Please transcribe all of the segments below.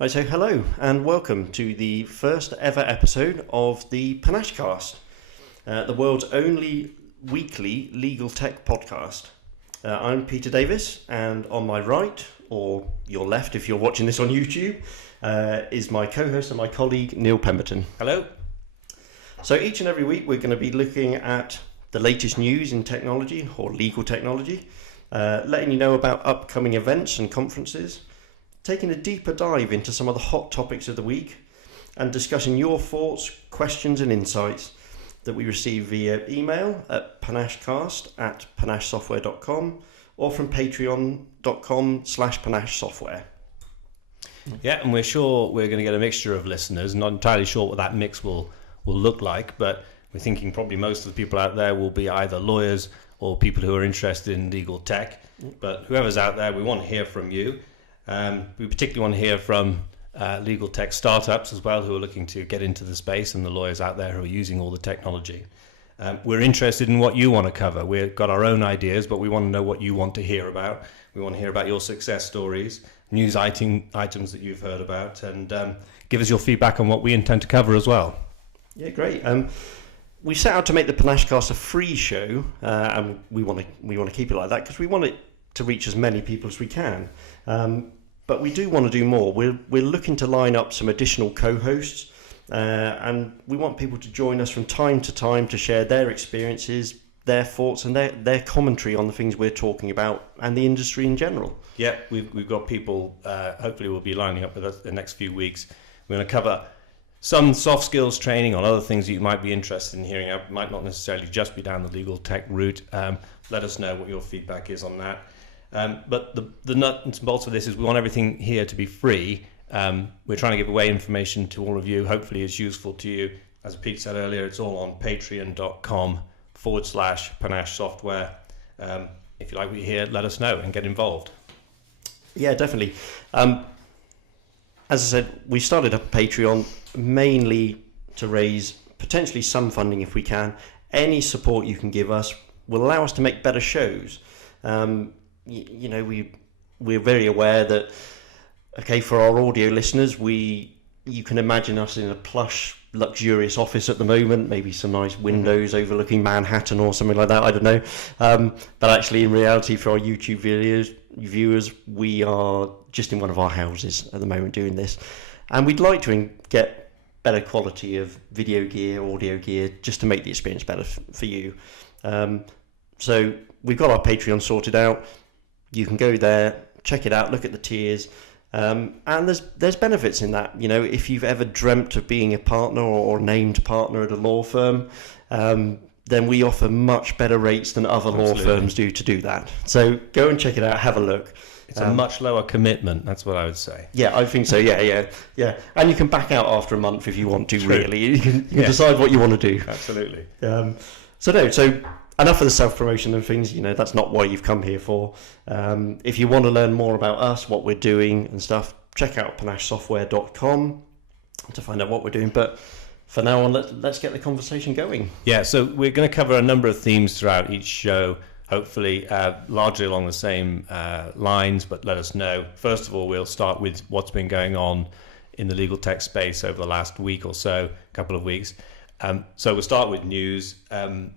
Right, so hello and welcome to the first ever episode of the Panachecast, the world's only weekly legal tech podcast. I'm Peter Davis, and on my right, or your left if you're watching this on YouTube, is my co-host and my colleague Neil Pemberton. Hello. So each and every week we're going to be looking at the latest news in technology or legal technology, letting you know about upcoming events and conferences, taking a deeper dive into some of the hot topics of the week, and discussing your thoughts, questions and insights that we receive via email at panachecast@panachesoftware.com or from patreon.com/panachesoftware. Yeah, and we're sure we're going to get a mixture of listeners. Not entirely sure what that mix will look like, but we're thinking probably most of the people out there will be either lawyers or people who are interested in legal tech. But whoever's out there, we want to hear from you. We particularly want to hear from legal tech startups as well who are looking to get into the space, and the lawyers out there who are using all the technology. We're interested in what you want to cover. We've got our own ideas, but we want to know what you want to hear about. We want to hear about your success stories, news items that you've heard about, and give us your feedback on what we intend to cover as well. Yeah, great. We set out to make the Panachecast a free show, and we want to keep it like that because we want it to reach as many people as we can. But we do want to do more. We're looking to line up some additional co-hosts, and we want people to join us from time to time to share their experiences, their thoughts, and their commentary on the things we're talking about and the industry in general. Yeah, we've got people. Hopefully, will be lining up with us the next few weeks. We're going to cover some soft skills training on other things that you might be interested in hearing. It might not necessarily just be down the legal tech route. Let us know what your feedback is on that. But the nut and bolts of this is we want everything here to be free. We're trying to give away information to all of you. Hopefully it's useful to you. As Pete said earlier, it's all on patreon.com/Panache Software. If you like what you hear, let us know and get involved. Yeah, definitely. As I said, we started up Patreon mainly to raise potentially some funding if we can. Any support you can give us will allow us to make better shows. We're very aware that, okay, for our audio listeners, you can imagine us in a plush, luxurious office at the moment, maybe some nice windows overlooking Manhattan or something like that, I don't know. But actually, in reality, for our YouTube viewers, we are just in one of our houses at the moment doing this. And we'd like to get better quality of video gear, audio gear, just to make the experience better for you. So we've got our Patreon sorted out. You can go there, check it out, look at the tiers, and there's benefits in that. You know, if you've ever dreamt of being a partner or named partner at a law firm, then we offer much better rates than other law firms do to do that. So go and check it out, have a look. It's a much lower commitment, that's what I would say. Yeah, I think so, yeah. And you can back out after a month if you want to, really. You can decide what you want to do. Absolutely. So enough of the self-promotion and things, that's not what you've come here for. If you want to learn more about us, what we're doing and stuff, check out panachesoftware.com to find out what we're doing. But for now on, let's get the conversation going. Yeah, so we're going to cover a number of themes throughout each show, hopefully largely along the same lines, but let us know. First of all, we'll start with what's been going on in the legal tech space over the last week or so, couple of weeks. So we'll start with news.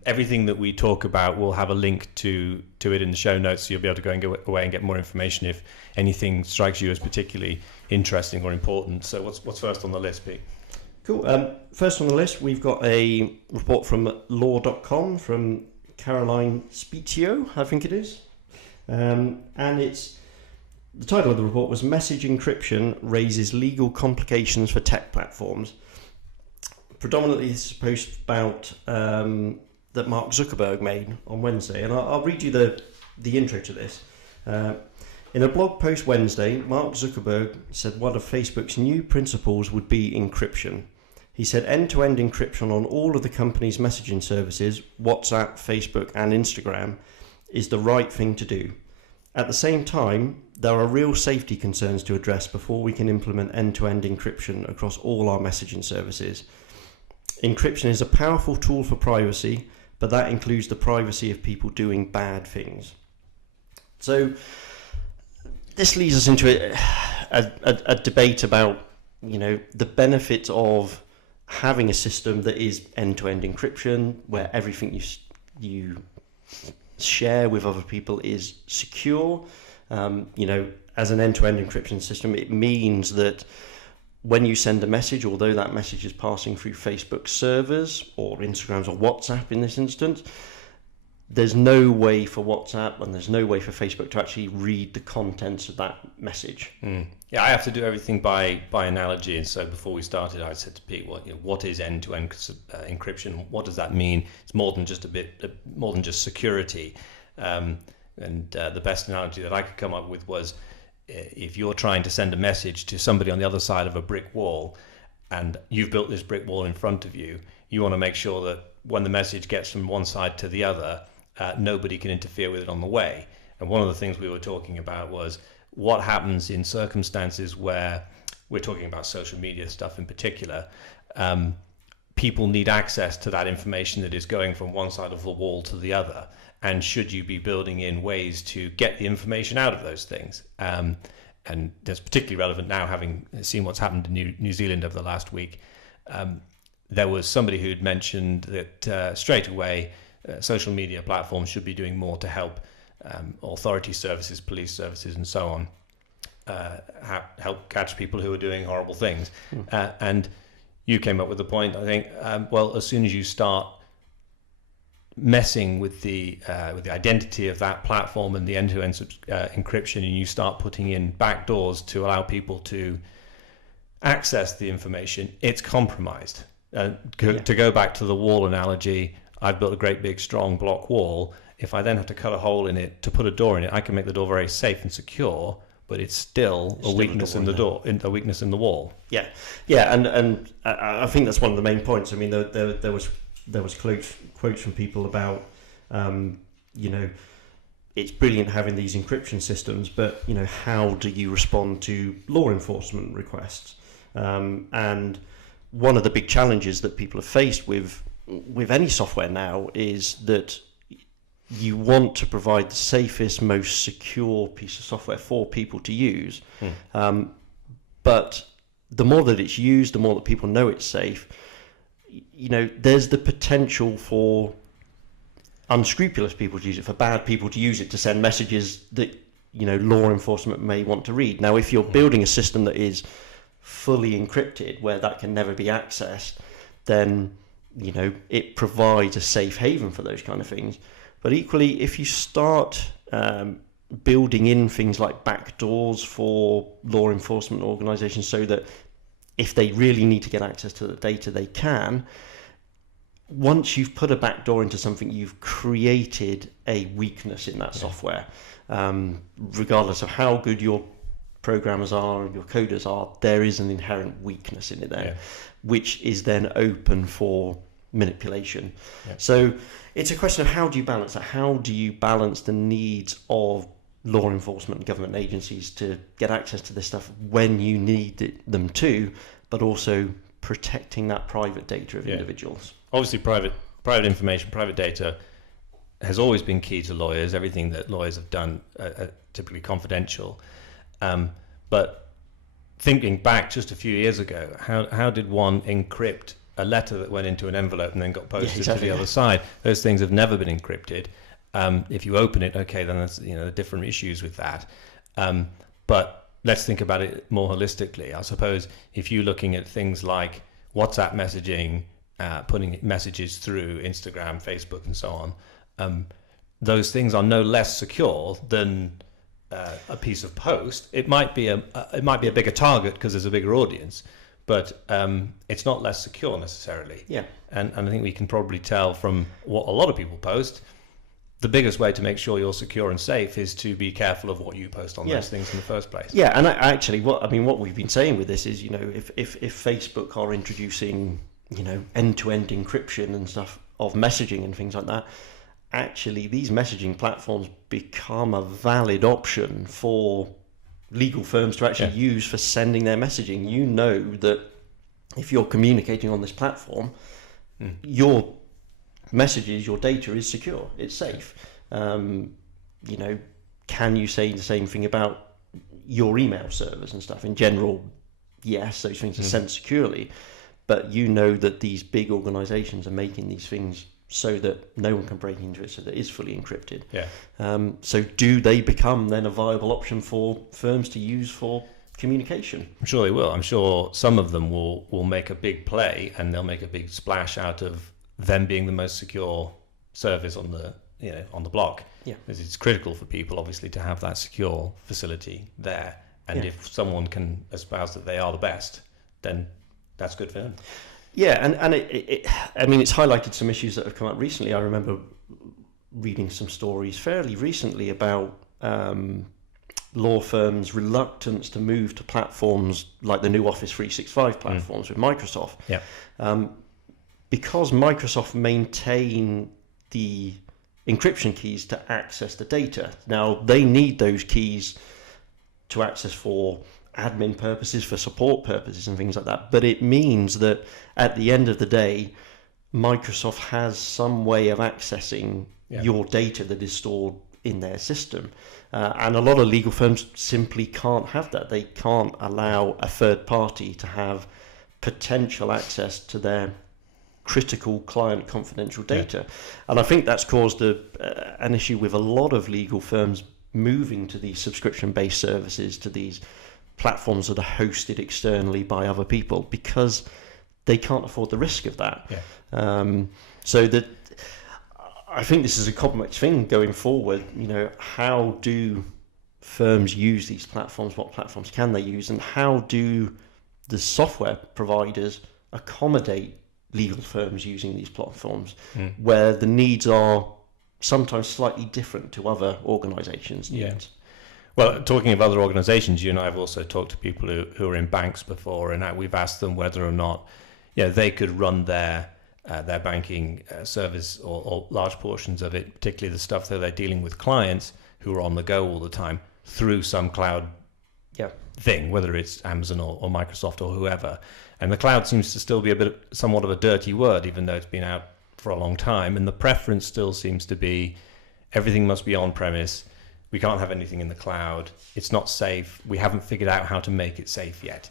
Everything that we talk about, we'll have a link to it in the show notes, so you'll be able to go and go away and get more information if anything strikes you as particularly interesting or important. So what's first on the list, Pete? Cool. First on the list, we've got a report from law.com from Caroline Spezio, I think it is. And it's the title of the report was Message Encryption Raises Legal Complications for Tech Platforms. Predominantly, this is a post about that Mark Zuckerberg made on Wednesday, and I'll read you the intro to this. In a blog post Wednesday, Mark Zuckerberg said one of Facebook's new principles would be encryption. He said end-to-end encryption on all of the company's messaging services, WhatsApp, Facebook, and Instagram, is the right thing to do. At the same time, there are real safety concerns to address before we can implement end-to-end encryption across all our messaging services. Encryption is a powerful tool for privacy, but that includes the privacy of people doing bad things. So this leads us into a debate about, the benefits of having a system that is end-to-end encryption, where everything you share with other people is secure. As an end-to-end encryption system, it means that when you send a message, although that message is passing through Facebook servers or Instagrams or WhatsApp in this instance, there's no way for WhatsApp and there's no way for Facebook to actually read the contents of that message. Yeah, I have to do everything by analogy. And so before we started, I said to Pete, what is end-to-end encryption? What does that mean? It's more than just more than just security. And the best analogy that I could come up with was, if you're trying to send a message to somebody on the other side of a brick wall, and you've built this brick wall in front of you, you want to make sure that when the message gets from one side to the other, nobody can interfere with it on the way. And one of the things we were talking about was what happens in circumstances where we're talking about social media stuff in particular. People need access to that information that is going from one side of the wall to the other. And should you be building in ways to get the information out of those things? And that's particularly relevant now, having seen what's happened in New Zealand over the last week. There was somebody who'd mentioned that straight away social media platforms should be doing more to help authority services, police services, and so on, help catch people who are doing horrible things. And you came up with the point, I think, as soon as you start messing with the identity of that platform and the end-to-end encryption, and you start putting in backdoors to allow people to access the information, it's compromised. To go back to the wall analogy, I've built a great big strong block wall. If I then have to cut a hole in it to put a door in it, I can make the door very safe and secure, but it's still a weakness in the door, a weakness in the wall. Yeah, and I think that's one of the main points. I mean, there was quotes from people about, it's brilliant having these encryption systems, but how do you respond to law enforcement requests? And one of the big challenges that people are faced with any software now is that you want to provide the safest, most secure piece of software for people to use. But the more that it's used, the more that people know it's safe, there's the potential for unscrupulous people to use it, for bad people to use it to send messages that, law enforcement may want to read. Now, if you're building a system that is fully encrypted, where that can never be accessed, then, it provides a safe haven for those kind of things. But equally, if you start building in things like backdoors for law enforcement organizations so that if they really need to get access to the data, they can. Once you've put a backdoor into something, you've created a weakness in that software. Regardless of how good your programmers are, your coders are, there is an inherent weakness in it there, which is then open for manipulation. So it's a question of how do you balance that? How do you balance the needs of law enforcement and government agencies to get access to this stuff when you need them to, but also protecting that private data of individuals? Obviously, private information, private data has always been key to lawyers. Everything that lawyers have done are typically confidential. But thinking back just a few years ago, how did one encrypt a letter that went into an envelope and then got posted to the other side? Those things have never been encrypted. If you open it, okay, then there's different issues with that. But let's think about it more holistically. I suppose if you're looking at things like WhatsApp messaging, putting messages through Instagram, Facebook, and so on, those things are no less secure than a piece of post. It might be a bigger target because there's a bigger audience, but it's not less secure necessarily. And I think we can probably tell from what a lot of people post, the biggest way to make sure you're secure and safe is to be careful of what you post on those things in the first place. And actually, what we've been saying with this is, if Facebook are introducing, end-to-end encryption and stuff of messaging and things like that, actually these messaging platforms become a valid option for legal firms to actually use for sending their messaging. You know that if you're communicating on this platform, your messages, your data is secure, it's safe. Can you say the same thing about your email servers and stuff. In general, yes, those things are sent securely, but you know that these big organizations are making these things so that no one can break into it, so that it is fully encrypted. Yeah. So do they become then a viable option for firms to use for communication? I'm sure they will. I'm sure some of them will make a big play, and they'll make a big splash out of them being the most secure service on the block. Yeah. Because it's critical for people, obviously, to have that secure facility there. And if someone can espouse that they are the best, then that's good for them. Yeah, and it's highlighted some issues that have come up recently. I remember reading some stories fairly recently about law firms' reluctance to move to platforms like the new Office 365 platforms with Microsoft. Yeah. Because Microsoft maintain the encryption keys to access the data. Now, they need those keys to access for admin purposes, for support purposes and things like that. But it means that at the end of the day, Microsoft has some way of accessing your data that is stored in their system. And a lot of legal firms simply can't have that. They can't allow a third party to have potential access to their critical client confidential data. And I think that's caused an issue with a lot of legal firms moving to these subscription-based services, to these platforms that are hosted externally by other people, because they can't afford the risk of that. So that I think this is a complex thing going forward. How do firms use these platforms? What platforms can they use? And how do the software providers accommodate legal firms using these platforms where the needs are sometimes slightly different to other organizations' needs? Well, talking of other organizations, you and I have also talked to people who are in banks before, and we've asked them whether or not they could run their banking service or large portions of it, particularly the stuff that they're dealing with clients who are on the go all the time, through some cloud thing, whether it's Amazon or Microsoft or whoever. And the cloud seems to still be somewhat of a dirty word, even though it's been out for a long time. And the preference still seems to be everything must be on premise. We can't have anything in the cloud. It's not safe. We haven't figured out how to make it safe yet.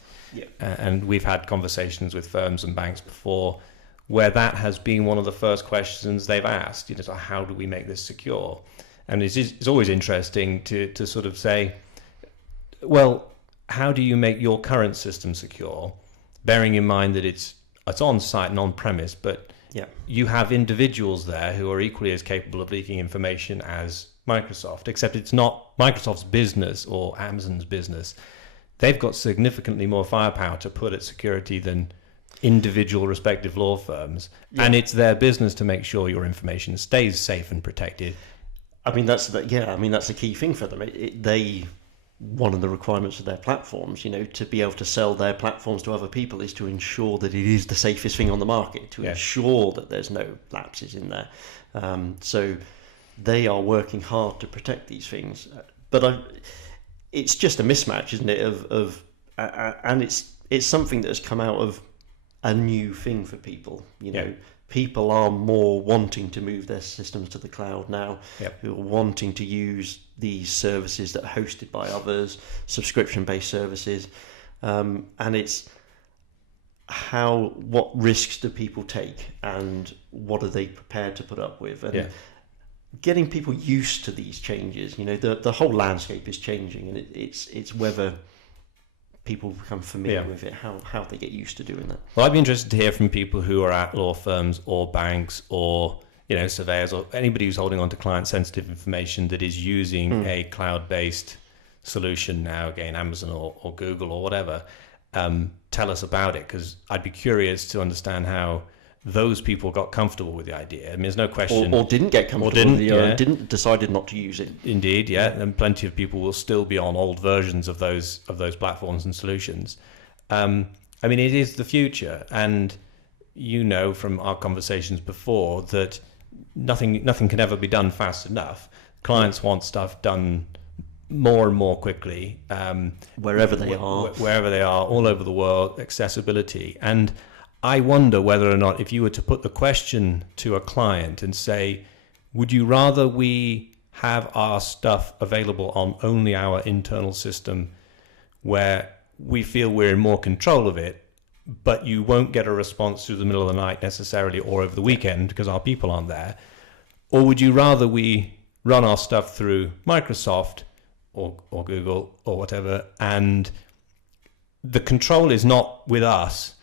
And we've had conversations with firms and banks before where that has been one of the first questions they've asked. So how do we make this secure? And it's always interesting to sort of say, well, how do you make your current system secure, bearing in mind that it's on site and on premise, but you have individuals there who are equally as capable of leaking information as Microsoft, except it's not Microsoft's business or Amazon's business. They've got significantly more firepower to put at security than individual respective law firms, and it's their business to make sure your information stays safe and protected. That's a key thing for them. One of the requirements of their platforms, to be able to sell their platforms to other people, is to ensure that it is the safest thing on the market, to ensure that there's no lapses in there. So they are working hard to protect these things. But it's just a mismatch, isn't it? And it's something that has come out of a new thing for people. People are more wanting to move their systems to the cloud now, who are wanting to use these services that are hosted by others, subscription-based services. And it's what risks do people take and what are they prepared to put up with? And getting people used to these changes. The whole landscape is changing, and it's whether people become familiar with it, how they get used to doing that. Well, I'd be interested to hear from people who are at law firms or banks or surveyors or anybody who's holding on to client sensitive information that is using a cloud-based solution now, again, Amazon or Google or whatever. Tell us about it, because I'd be curious to understand how those people got comfortable with the idea. There's no question. Or didn't get comfortable with it, decided not to use it. Indeed, and plenty of people will still be on old versions of those platforms and solutions. It is the future, and from our conversations before that nothing can ever be done fast enough. Clients want stuff done more and more quickly, wherever they are, all over the world, accessibility. And I wonder whether or not, if you were to put the question to a client and say, would you rather we have our stuff available on only our internal system where we feel we're in more control of it, but you won't get a response through the middle of the night necessarily or over the weekend because our people aren't there? Or would you rather we run our stuff through Microsoft or Google or whatever, and the control is not with us?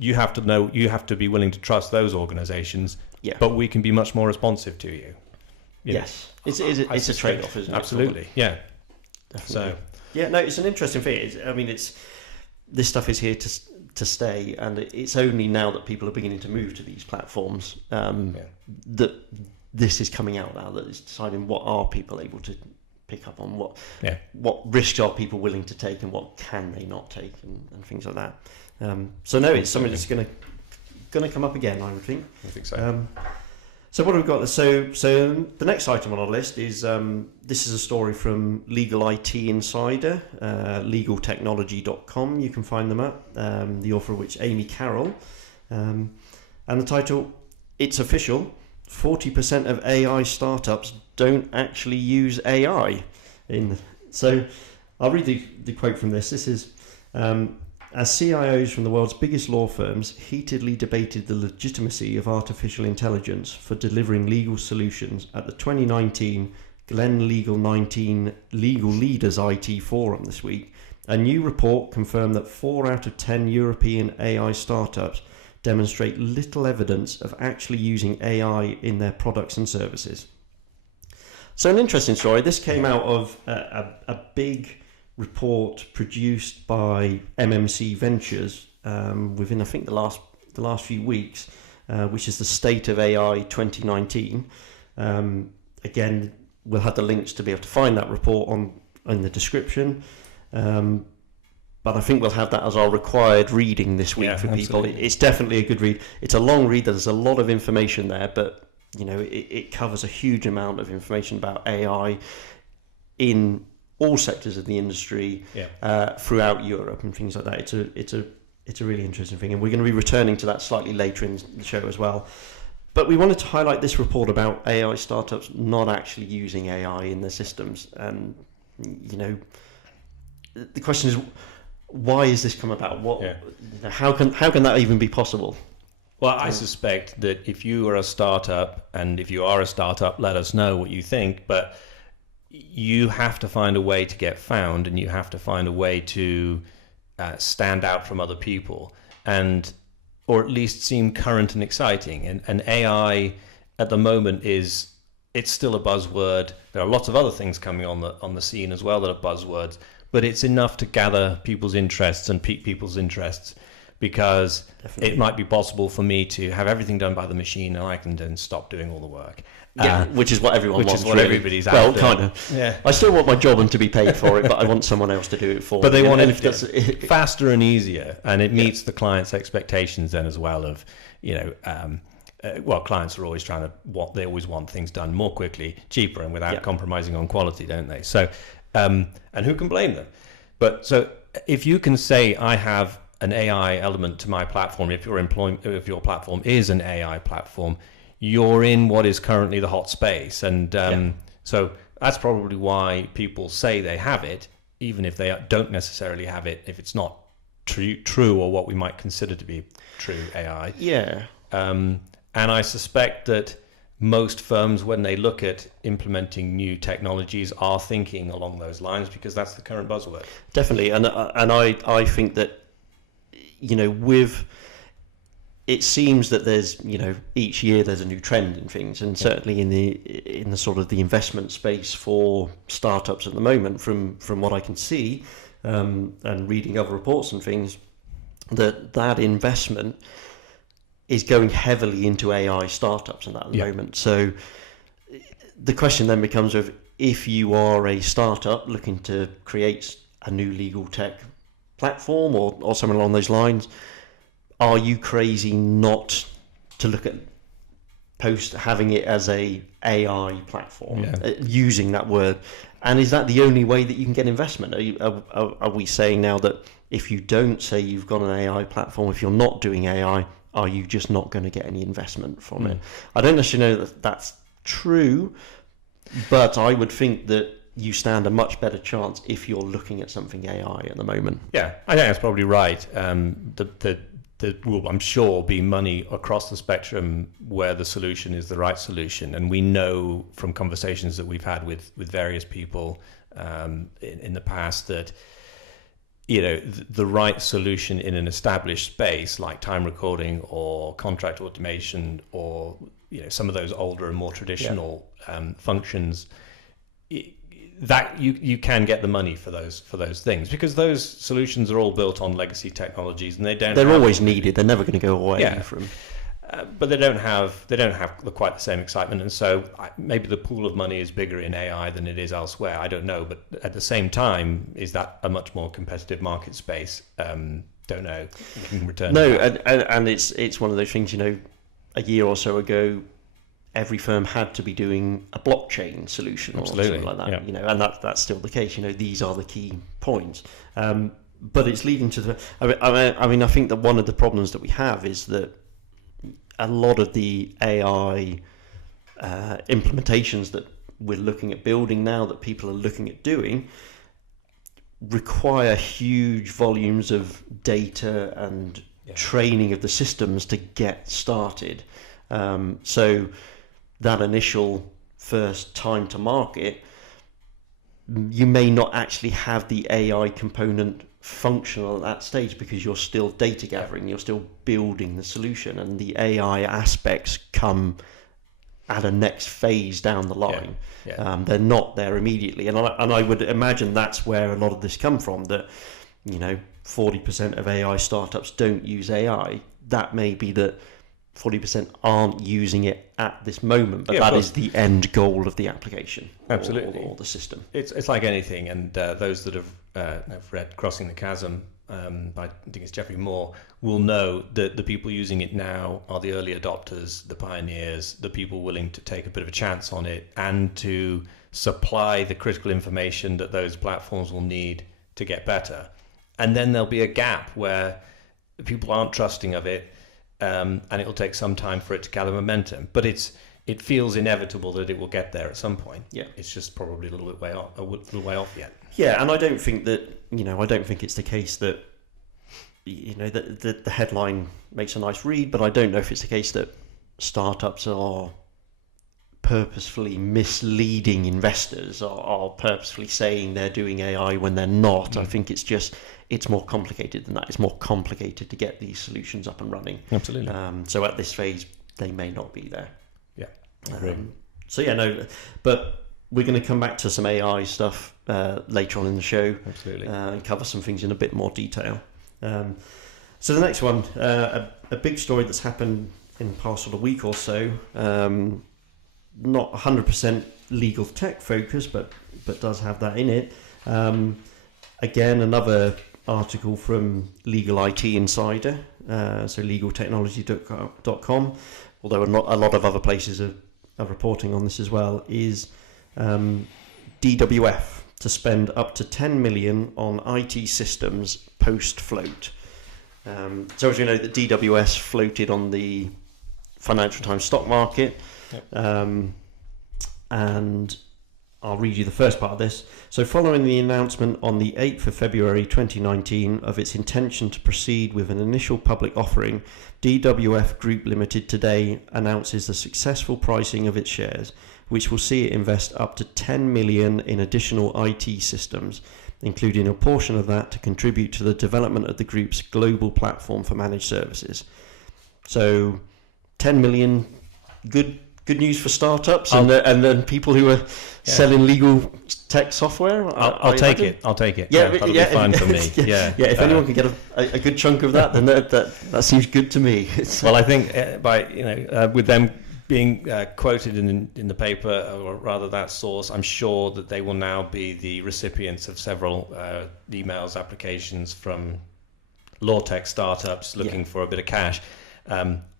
You have to be willing to trust those organizations, but we can be much more responsive to you. Yes. It's a trade-off, isn't it? Absolutely, yeah. Definitely. So, no, it's an interesting thing. This stuff is here to stay, and it's only now that people are beginning to move to these platforms that this is coming out now, that it's deciding what are people able to pick up on, what risks are people willing to take and what can they not take, and things like that. It's something that's going to come up again, I would think. I think so. So what have we got? So the next item on our list is this is a story from Legal IT Insider, legaltechnology.com. You can find them at the author of which Amy Carroll, and the title: "It's official, 40% of AI startups don't actually use AI." So I'll read the quote from this. This is. As CIOs from the world's biggest law firms heatedly debated the legitimacy of artificial intelligence for delivering legal solutions at the 2019 Glen Legal 19 Legal Leaders IT Forum this week, a new report confirmed that 4 out of 10 European AI startups demonstrate little evidence of actually using AI in their products and services. So an interesting story. This came out of a big report produced by MMC Ventures within, I think, the last few weeks, which is the State of AI 2019. Again, we'll have the links to be able to find that report in the description. But I think we'll have that as our required reading this week for people. It's definitely a good read. It's a long read. There's a lot of information there, but it covers a huge amount of information about AI in all sectors of the industry throughout Europe and things like that. It's a really interesting thing, and we're going to be returning to that slightly later in the show as well. But we wanted to highlight this report about AI startups not actually using AI in their systems, and the question is, why has this come about? How can that even be possible? Well, I suspect that if you are a startup, and if you are a startup, let us know what you think, but you have to find a way to get found, and you have to find a way to stand out from other people, or at least seem current and exciting. And AI at the moment it's still a buzzword. There are lots of other things coming on the scene as well that are buzzwords, but it's enough to gather people's interests and pique people's interests, because it might be possible for me to have everything done by the machine and I can then stop doing all the work. Which is what everyone wants. Which is what everybody's after. Well, kind of. Yeah. I still want my job and to be paid for it, but I want someone else to do it for me. But they want it faster and easier, and it meets the client's expectations then as well of, clients are always they always want things done more quickly, cheaper, and without compromising on quality, don't they? So, and who can blame them? But so if you can say, I have an AI element to my platform, if your platform is an AI platform, you're in what is currently the hot space. And so that's probably why people say they have it, even if they don't necessarily have it, if it's not true or what we might consider to be true AI. Yeah. And I suspect that most firms, when they look at implementing new technologies, are thinking along those lines, because that's the current buzzword. Definitely. And I think that, it seems that there's, each year there's a new trend in things, and certainly in the sort of the investment space for startups at the moment, from what I can see, and reading other reports and things, that investment is going heavily into AI startups and that at the moment. So the question then becomes of, if you are a startup looking to create a new legal tech platform or something along those lines, are you crazy not to look at having it as a AI platform, using that word? And is that the only way that you can get investment? Are we saying now that if you don't say you've got an AI platform, if you're not doing AI, are you just not going to get any investment from it? I don't necessarily know that that's true, But I would think that you stand a much better chance if you're looking at something AI at the moment. Yeah, I think that's probably right. There will, I'm sure, be money across the spectrum where the solution is the right solution. And we know from conversations that we've had with various people in the past that, the right solution in an established space like time recording or contract automation or, some of those older and more traditional functions, that you can get the money for those things, because those solutions are all built on legacy technologies, and they're always needed. They're never going to go away from. But they don't have quite the same excitement, and so maybe the pool of money is bigger in AI than it is elsewhere. I don't know, but at the same time, is that a much more competitive market space? Don't know. You can return. No, and it's one of those things. A year or so ago, every firm had to be doing a blockchain solution or something like that. Yeah. And that's still the case. These are the key points. But it's leading to the. I think that one of the problems that we have is that a lot of the AI implementations that we're looking at building now, that people are looking at doing, require huge volumes of data and training of the systems to get started. So that initial first time to market, you may not actually have the AI component functional at that stage because you're still data gathering, you're still building the solution, and the AI aspects come at a next phase down the line. They're not there immediately, and I would imagine that's where a lot of this come from, that 40% of AI startups don't use AI. That may be that 40% aren't using it at this moment, but that is the end goal of the application. Absolutely. Or the system. It's like anything, and those that have read Crossing the Chasm by, I think it's Geoffrey Moore, will know that the people using it now are the early adopters, the pioneers, the people willing to take a bit of a chance on it and to supply the critical information that those platforms will need to get better. And then there'll be a gap where people aren't trusting of it, and it will take some time for it to gather momentum. But it feels inevitable that it will get there at some point. Yeah, it's just probably a little way off yet. Yeah, and I don't think that I don't think it's the case that that the headline makes a nice read, but I don't know if it's the case that startups are purposefully misleading investors or are purposefully saying they're doing AI when they're not. I think it's more complicated than that. It's more complicated to get these solutions up and running. Absolutely. So at this phase, they may not be there. Yeah. Agree. But we're going to come back to some AI stuff later on in the show. Absolutely. And cover some things in a bit more detail. So the next one, a big story that's happened in the past sort of week or so, not 100% legal tech focus, but does have that in it. Again, another article from Legal IT Insider, so legaltechnology.com, although a lot of other places are reporting on this as well, is DWF to spend up to 10 million on IT systems post-float. So as you know, the DWS floated on the Financial Times stock market. Yep. And I'll read you the first part of this. So following the announcement on the 8th of February 2019 of its intention to proceed with an initial public offering, DWF Group Limited today announces the successful pricing of its shares, which will see it invest up to 10 million in additional IT systems, including a portion of that to contribute to the development of the group's global platform for managed services. So 10 million, good news for startups and then people who are selling legal tech software. I'll take it. Yeah, that'll be fine for me. If anyone can get a good chunk of that, then that seems good to me. Well, I think with them being quoted in the paper, or rather that source, I'm sure that they will now be the recipients of several emails, applications from law tech startups looking for a bit of cash.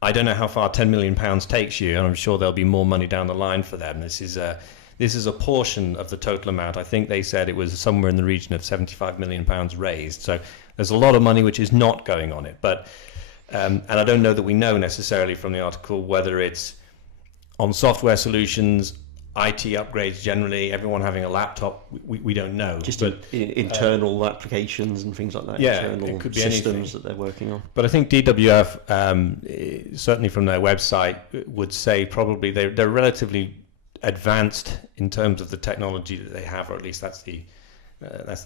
I don't know how far £10 million takes you, and I'm sure there'll be more money down the line for them. This is a portion of the total amount. I think they said it was somewhere in the region of £75 million raised. So there's a lot of money which is not going on it. But and I don't know that we know necessarily from the article whether it's on software solutions, IT upgrades generally, everyone having a laptop, we don't know. Just internal applications and things like that. Yeah, internal it could be systems anything that they're working on. But I think DWF, certainly from their website, would say probably they're relatively advanced in terms of the technology that they have, or at least that's the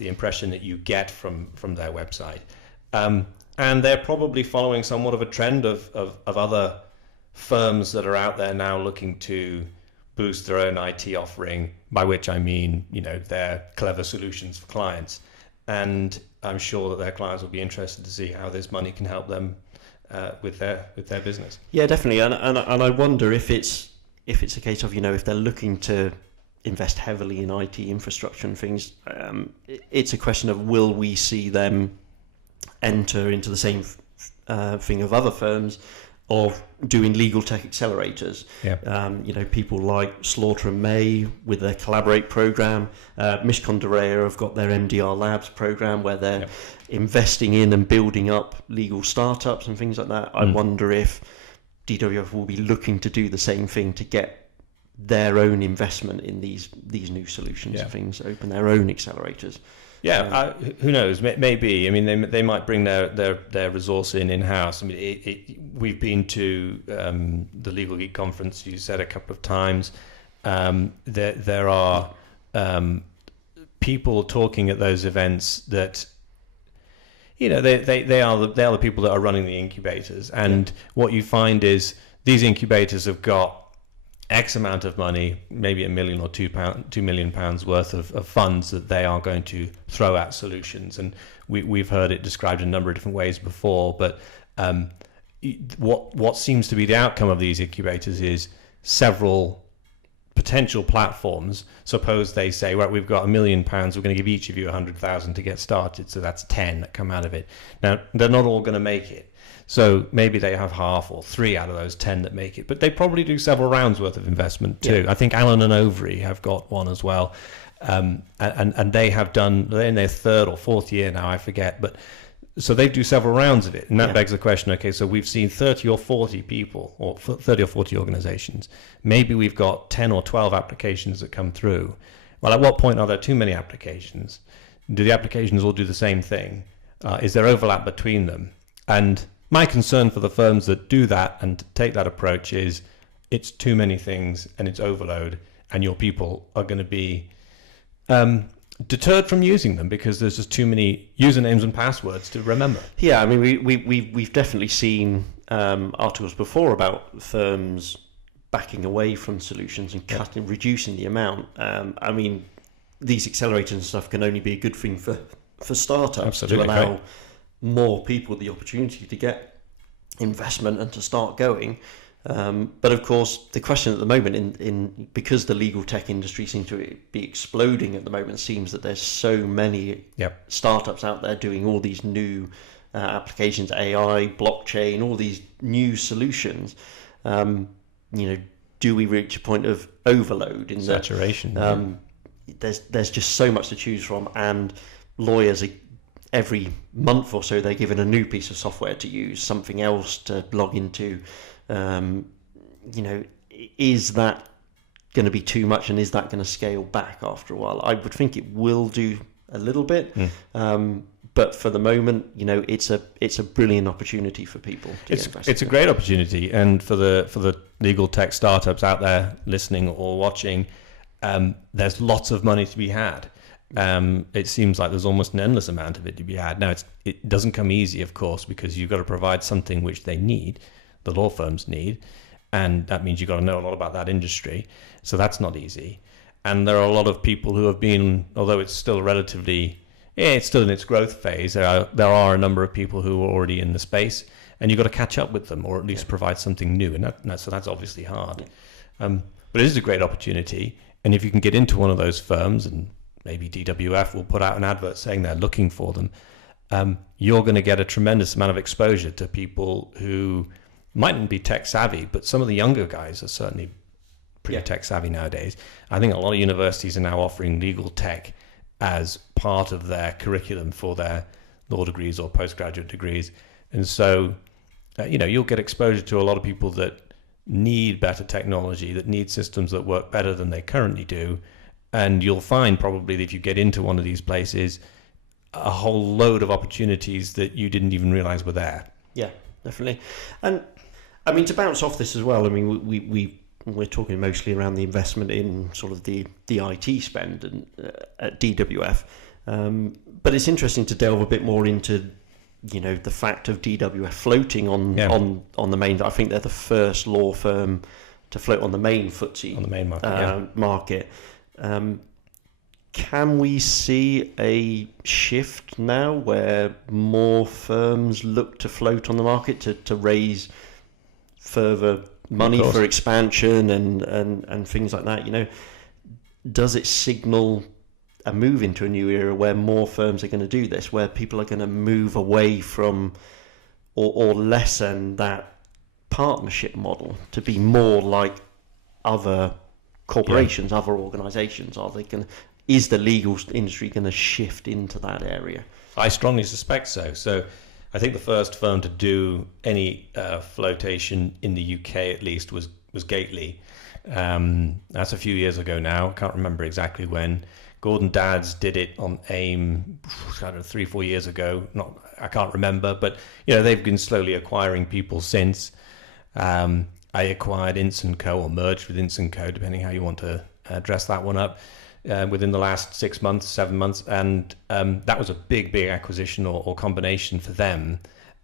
impression that you get from their website. And they're probably following somewhat of a trend of other firms that are out there now looking to boost their own IT offering, by which I mean, their clever solutions for clients. And I'm sure that their clients will be interested to see how this money can help them with their business. Yeah, definitely. And I wonder if it's a case of, if they're looking to invest heavily in IT infrastructure and things, it's a question of, will we see them enter into the same thing of other firms of doing legal tech accelerators? People like Slaughter and May with their Collaborate program, Mishcon de Reya have got their MDR Labs program where they're investing in and building up legal startups and things like that. I wonder if DWF will be looking to do the same thing to get their own investment in these new solutions and things, open their own accelerators. Who knows? Maybe. I mean, they might bring their resource in-house. I mean, we've been to the Legal Geek conference. You said a couple of times. There are people talking at those events that they are the people that are running the incubators. And what you find is these incubators have got X amount of money, maybe £1 million or £2 million worth of funds that they are going to throw at solutions. And we've heard it described in a number of different ways before. But what seems to be the outcome of these incubators is several potential platforms. Suppose they say, right, we've got £1 million, we're going to give each of you 100,000 to get started. So that's 10 that come out of it. Now, they're not all going to make it. So maybe they have half or 3 out of those 10 that make it, but they probably do several rounds worth of investment too. I think Allen and Overy have got one as well, and they have done. They're in their 3rd or 4th year now, I forget, but so they do several rounds of it, and that begs the question. Okay, so we've seen 30 or 40 people, or 30 or 40 organizations. Maybe we've got 10 or 12 applications that come through. Well, at what point are there too many applications? Do the applications all do the same thing? Is there overlap between them? And my concern for the firms that do that and take that approach is it's too many things and it's overload, and your people are going to be deterred from using them because there's just too many usernames and passwords to remember. Yeah, I mean, we've definitely seen articles before about firms backing away from solutions and reducing the amount. I mean, these accelerators and stuff can only be a good thing for startups. Absolutely, to allow more people the opportunity to get investment and to start going. But of course, the question at the moment, because the legal tech industry seems to be exploding at the moment, seems that there's so many startups out there doing all these new applications, AI, blockchain, all these new solutions. Do we reach a point of overload in saturation? There's just so much to choose from, and lawyers are, every month or so, they're given a new piece of software to use, something else to log into. Is that going to be too much, and is that going to scale back after a while? I would think it will do a little bit, but for the moment, it's a brilliant opportunity for people to get invested. It's a great opportunity, and for the legal tech startups out there listening or watching, there's lots of money to be had. It seems like there's almost an endless amount of it to be had. Now, it doesn't come easy, of course, because you've got to provide something which they need, the law firms need, and that means you've got to know a lot about that industry. So that's not easy. And there are a lot of people who have been, although it's still relatively, it's still in its growth phase, there are a number of people who are already in the space, and you've got to catch up with them, or at least provide something new, and so that's obviously hard. But it is a great opportunity, and if you can get into one of those firms, and maybe DWF will put out an advert saying they're looking for them, you're going to get a tremendous amount of exposure to people who mightn't be tech savvy, but some of the younger guys are certainly pretty tech savvy nowadays. I think a lot of universities are now offering legal tech as part of their curriculum for their law degrees or postgraduate degrees. And so, you'll get exposure to a lot of people that need better technology, that need systems that work better than they currently do. And you'll find probably that if you get into one of these places, a whole load of opportunities that you didn't even realize were there. Yeah, definitely. And I mean, to bounce off this as well, I mean, we're talking mostly around the investment in sort of the IT spend and at DWF. But it's interesting to delve a bit more into, you know, the fact of DWF floating on the main. I think they're the first law firm to float on the main FTSE on the main market. Market. Can we see a shift now where more firms look to float on the market to raise further money for expansion and things like that? You know, does it signal a move into a new era where more firms are going to do this, where people are going to move away from or lessen that partnership model to be more like other corporations, other organisations? Is the legal industry going to shift into that area? I strongly suspect so. So I think the first firm to do any flotation in the UK at least was Gately. That's a few years ago now. I can't remember exactly when. Gordon Dadds did it on AIM, I don't know, 3-4 years ago. I can't remember, but you know, they've been slowly acquiring people since. I acquired Ince & Co, or merged with Ince & Co, depending how you want to dress that one up, within the last 6 months, 7 months, and that was a big acquisition or combination for them.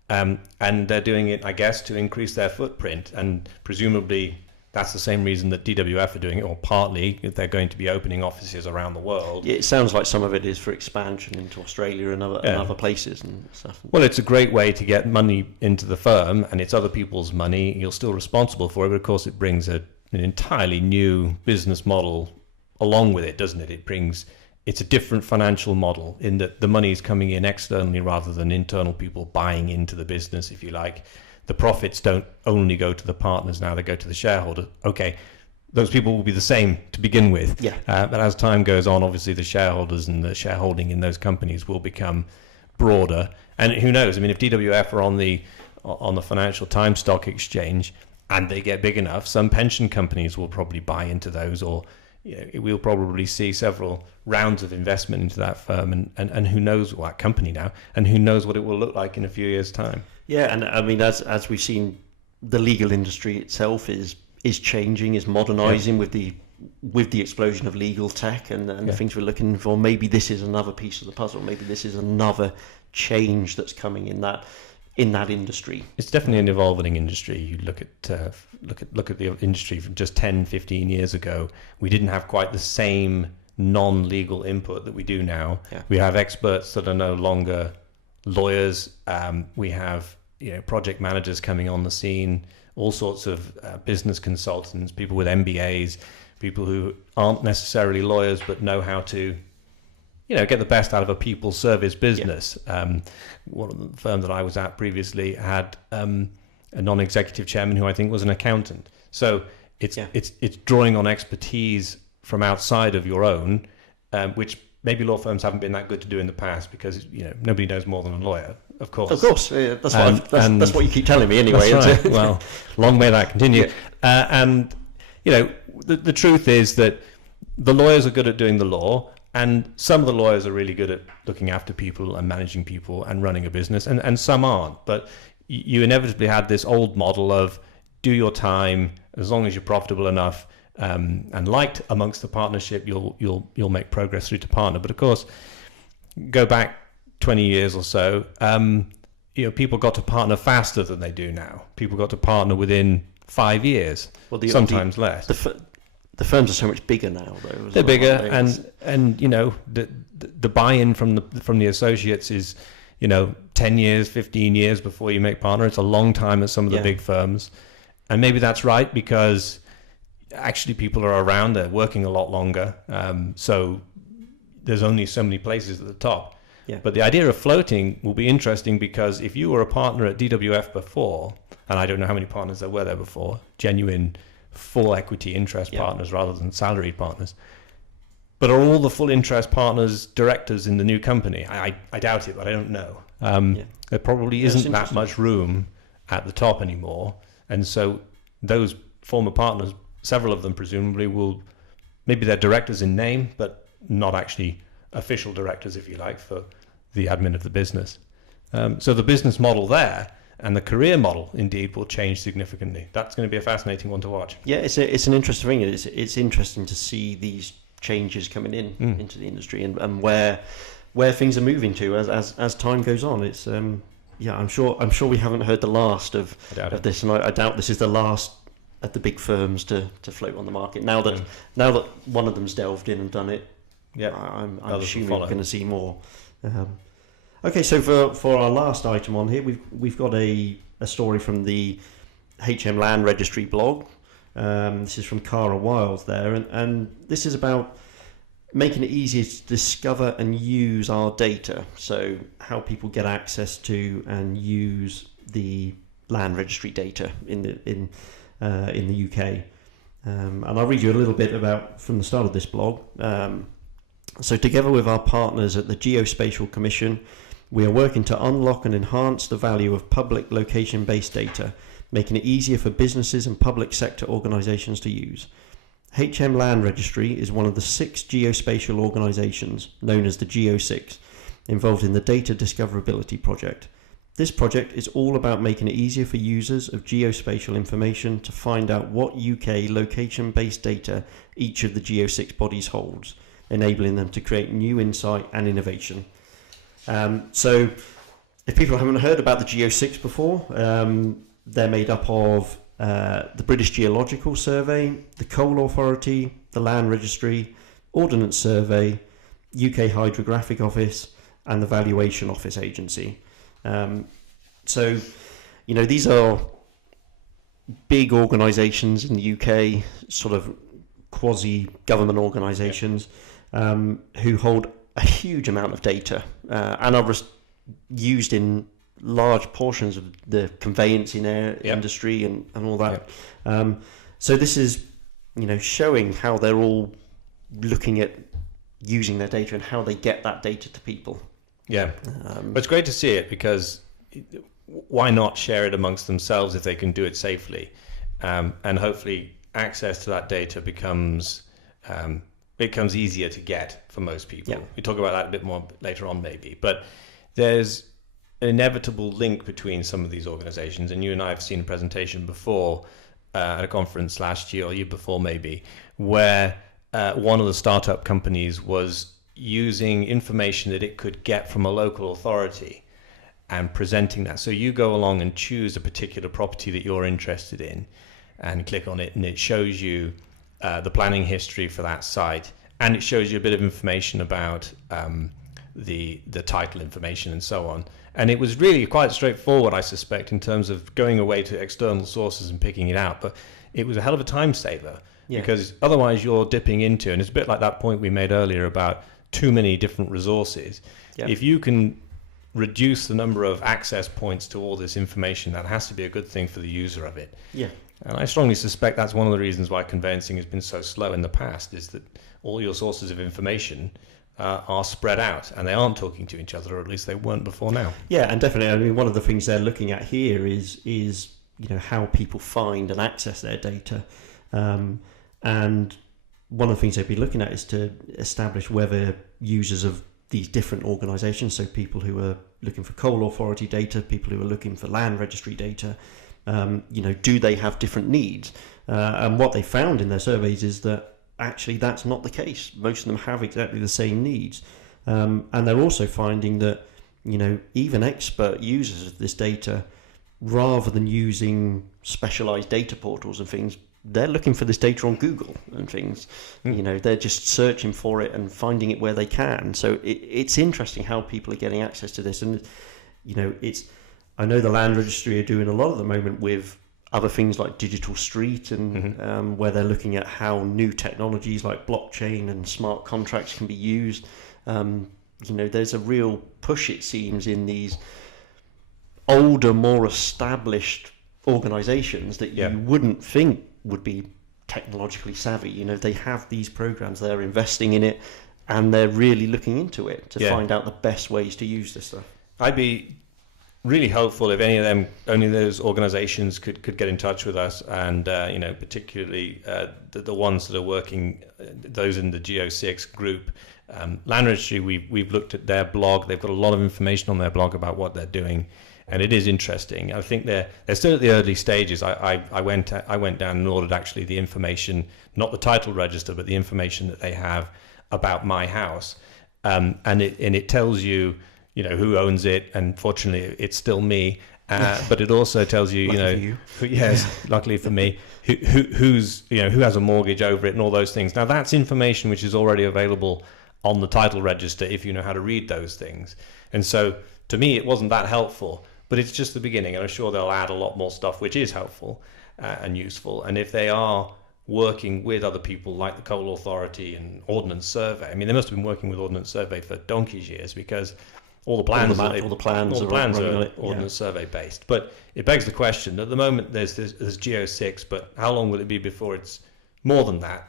And they're doing it, I guess, to increase their footprint, and presumably that's the same reason that DWF are doing it, or partly they're going to be opening offices around the world. It sounds like some of it is for expansion into Australia and other places and stuff. Well, it's a great way to get money into the firm, and it's other people's money. You're still responsible for it, but of course it brings an entirely new business model along with it, doesn't it? It's a different financial model in that the money is coming in externally rather than internal people buying into the business, if you like. The profits don't only go to the partners now, they go to the shareholder. Okay, those people will be the same to begin with. Yeah. But as time goes on, obviously the shareholders and the shareholding in those companies will become broader. And who knows? I mean, if DWF are on the Financial Times Stock Exchange and they get big enough, some pension companies will probably buy into those, or we'll probably see several rounds of investment into that firm, and who knows what company now, and who knows what it will look like in a few years' time. Yeah, and I mean, as we've seen, the legal industry itself is changing, is modernising with the explosion of LegalTech and the things we're looking for. Maybe this is another piece of the puzzle. Maybe this is another change that's coming in that industry. It's definitely an evolving industry. You look at the industry from just 10-15 years ago. We didn't have quite the same non-legal input that we do now. Yeah. We have experts that are no longer lawyers. We have project managers coming on the scene, all sorts of business consultants, people with MBAs, people who aren't necessarily lawyers but know how to get the best out of a people service business. Yeah. One of the firm that I was at previously had a non-executive chairman who I think was an accountant. So it's drawing on expertise from outside of your own, which maybe law firms haven't been that good to do in the past, because nobody knows more than a lawyer, of course. Of course, yeah, that's what you keep telling me anyway. That's right. Well, long may that continue. And the truth is that the lawyers are good at doing the law, and some of the lawyers are really good at looking after people and managing people and running a business, and some aren't. But you inevitably had this old model of do your time, as long as you're profitable enough and liked amongst the partnership, you'll make progress through to partner. But of course, go back 20 years or so, people got to partner faster than they do now. People got to partner within 5 years, sometimes less. The firms are so much bigger now, though. They're bigger, and the buy-in from the associates is 10 years, 15 years before you make partner. It's a long time at some of the big firms, and maybe that's right, because actually people are around, they're working a lot longer, so there's only so many places at the top. Yeah. But the idea of floating will be interesting, because if you were a partner at DWF before, and I don't know how many partners there were there before, genuine full equity interest partners rather than salaried partners, but are all the full interest partners directors in the new company? I doubt it, but I don't know. There probably isn't that much room at the top anymore, and so those former partners, several of them presumably will, maybe they're directors in name, but not actually official directors, if you like, for the admin of the business. So the business model there and the career model indeed will change significantly. That's going to be a fascinating one to watch. Yeah, it's an interesting thing. It's interesting to see these changes coming into the industry and where things are moving to as time goes on. It's I'm sure we haven't heard the last of this, and I doubt this is the last of the big firms to float on the market. Now that one of them's delved in and done it, I'm assuming we're going to see more. Okay, so for our last item on here, we've got a story from the HM Land Registry blog. This is from Cara Wild there, and this is about making it easier to discover and use our data. So how people get access to and use the land registry data in the UK. And I'll read you a little bit about from the start of this blog. So together with our partners at the Geospatial Commission, we are working to unlock and enhance the value of public location-based data, making it easier for businesses and public sector organisations to use. HM Land Registry is one of the 6 geospatial organisations, known as the Geo6, involved in the Data Discoverability Project. This project is all about making it easier for users of geospatial information to find out what UK location-based data each of the Geo6 bodies holds, enabling them to create new insight and innovation. So if people haven't heard about the Geo6 before, they're made up of the British Geological Survey, the Coal Authority, the Land Registry, Ordnance Survey, UK Hydrographic Office, and the Valuation Office Agency. So, these are big organisations in the UK, sort of quasi-government organisations, who hold a huge amount of data and are used in large portions of the conveyancing industry and all that. So this is, showing how they're all looking at using their data and how they get that data to people. Yeah, but it's great to see it, because why not share it amongst themselves if they can do it safely? And hopefully access to that data becomes easier to get for most people. We talk about that a bit more later on maybe, but there's an inevitable link between some of these organizations, and you and I have seen a presentation before at a conference last year or year before maybe, where one of the startup companies was using information that it could get from a local authority and presenting that. So you go along and choose a particular property that you're interested in and click on it, and it shows you the planning history for that site, and it shows you a bit of information about the title information and so on. And it was really quite straightforward, I suspect, in terms of going away to external sources and picking it out. But it was a hell of a time saver, because otherwise you're dipping into, and it's a bit like that point we made earlier about too many different resources. If you can reduce the number of access points to all this information, that has to be a good thing for the user of it. And I strongly suspect that's one of the reasons why conveyancing has been so slow in the past, is that all your sources of information are spread out and they aren't talking to each other, or at least they weren't before now. And definitely. I mean, one of the things they're looking at here is how people find and access their data, and one of the things they'd be looking at is to establish whether users of these different organisations, so people who are looking for Coal Authority data, people who are looking for land registry data, do they have different needs? And what they found in their surveys is that actually that's not the case. Most of them have exactly the same needs. And they're also finding that, even expert users of this data, rather than using specialised data portals and things, they're looking for this data on Google and things. They're just searching for it and finding it where they can. So it's interesting how people are getting access to this. And, I know the Land Registry are doing a lot at the moment with other things like Digital Street and where they're looking at how new technologies like blockchain and smart contracts can be used. There's a real push, it seems, in these older, more established organisations that you wouldn't think would be technologically savvy. They have these programs, they're investing in it, and they're really looking into it to find out the best ways to use this stuff. I'd be really hopeful if any of those organizations could get in touch with us, and particularly the ones that are working, those in the Geo6 group. Land Registry, we've looked at their blog. They've got a lot of information on their blog about what they're doing, and it is interesting. I think they're still at the early stages. I went down and ordered actually the information, not the title register, but the information that they have about my house, and it tells you, who owns it, and fortunately it's still me. But it also tells you, luckily for me, who has a mortgage over it and all those things. Now that's information which is already available on the title register if you know how to read those things. And so to me it wasn't that helpful, but it's just the beginning, and I'm sure they'll add a lot more stuff which is helpful and useful. And if they are working with other people like the Coal Authority and Ordnance Survey, I mean, they must have been working with Ordnance Survey for donkey's years, because all the plans are Ordnance Survey based. But it begs the question, at the moment there's Geo6, but how long will it be before it's more than that?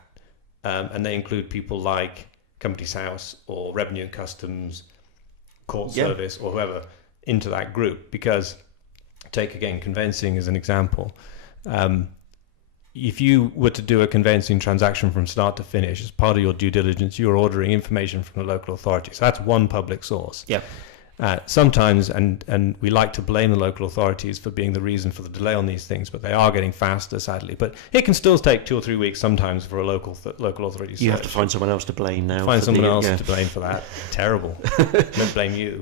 And they include people like Companies House or Revenue and Customs, Court Service, or whoever into that group. Because take again conveyancing as an example. If you were to do a conveyancing transaction from start to finish, as part of your due diligence, you're ordering information from the local authority. So that's one public source. Yeah. Sometimes, and we like to blame the local authorities for being the reason for the delay on these things, but they are getting faster, sadly. But it can still take 2 or 3 weeks sometimes for a local authority. You have to find someone else to blame now. Find someone else to blame for that. Terrible. Don't blame you.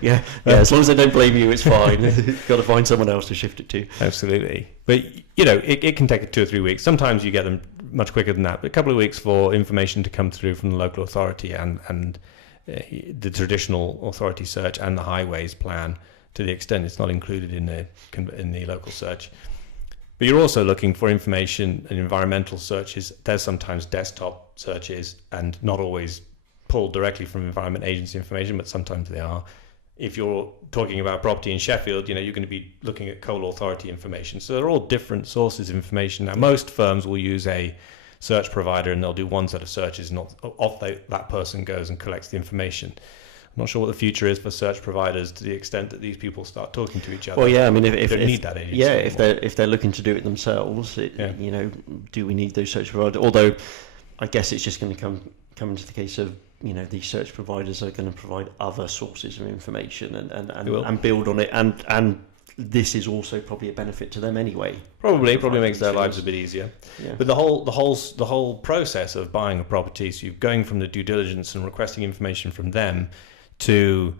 Yeah. As long as they don't blame you, it's fine. You've got to find someone else to shift it to. Absolutely. But it can take 2 or 3 weeks. Sometimes you get them much quicker than that. But a couple of weeks for information to come through from the local authority and the traditional authority search and the highways plan, to the extent it's not included in the local search. But you're also looking for information and environmental searches. There's sometimes desktop searches, and not always pulled directly from Environment Agency information, but sometimes they are. If you're talking about property in Sheffield, you're going to be looking at Coal Authority information. So they're all different sources of information. Now, most firms will use a search provider, and they'll do one set of searches, and off that person goes and collects the information. I'm not sure what the future is for search providers, to the extent that these people start talking to each other. Well, yeah, I mean, if need that agency if they're looking to do it themselves, do we need those search providers? Although, I guess it's just going to come into the case of, these search providers are going to provide other sources of information and build on it, and this is also probably a benefit to them anyway. Probably makes their lives a bit easier. Yeah. But the whole process of buying a property, so you're going from the due diligence and requesting information from them to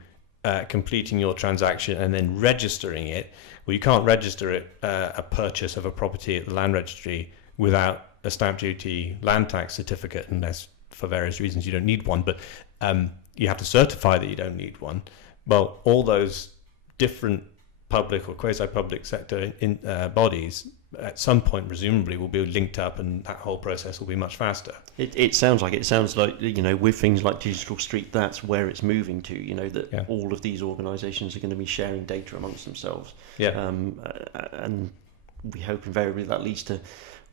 completing your transaction and then registering it. Well, you can't register a purchase of a property at the Land Registry without a stamp duty land tax certificate, unless for various reasons you don't need one. But you have to certify that you don't need one. Well, all those different public or quasi-public sector bodies at some point presumably will be linked up, and that whole process will be much faster. It sounds like with things like Digital Street, that's where it's moving to. All of these organisations are going to be sharing data amongst themselves. And we hope invariably that leads to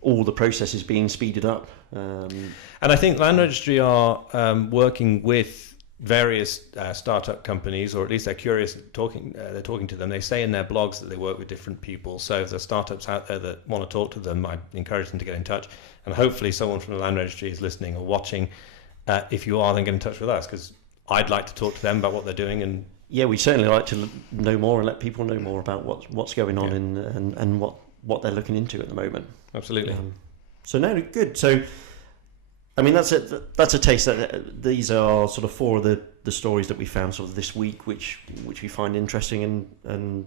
all the processes being speeded up. And I think Land Registry are working with various startup companies, or at least they're curious. They're talking to them. They say in their blogs that they work with different people. So if there's startups out there that want to talk to them, I encourage them to get in touch. And hopefully someone from the Land Registry is listening or watching. If you are, then get in touch with us, because I'd like to talk to them about what they're doing. And we certainly like to know more and let people know more about what's going on and what they're looking into at the moment. Absolutely. So no, good. So, I mean, that's a taste. These are sort of 4 of the stories that we found sort of this week, which we find interesting, and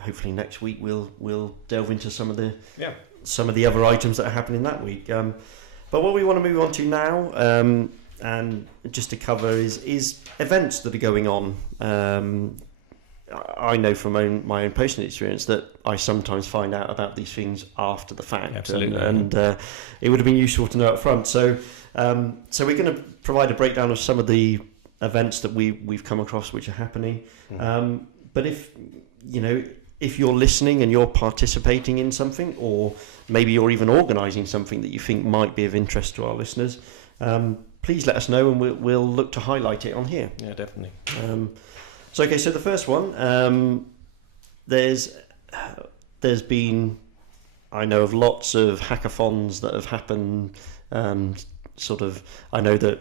hopefully next week we'll delve into some of the other items that are happening that week. But what we want to move on to now, and just to cover, is events that are going on. I know from my own personal experience that I sometimes find out about these things after the fact. Absolutely. And it would have been useful to know up front. So we're going to provide a breakdown of some of the events that we've come across which are happening. But if you're listening and you're participating in something, or maybe you're even organising something that you think might be of interest to our listeners, please let us know, and we'll look to highlight it on here. Yeah, definitely. So the first one, there's been, I know of lots of hackathons that have happened. I know that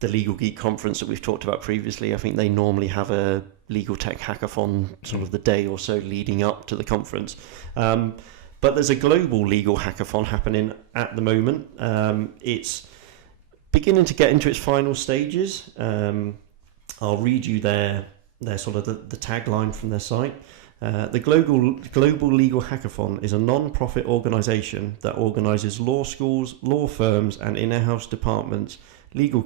the Legal Geek conference that we've talked about previously, I think they normally have a LegalTech hackathon sort of the day or so leading up to the conference. But there's a global legal hackathon happening at the moment. It's beginning to get into its final stages. I'll read you their sort of the tagline from their site. The Global Legal Hackathon is a non-profit organisation that organises law schools, law firms and in-house departments, legal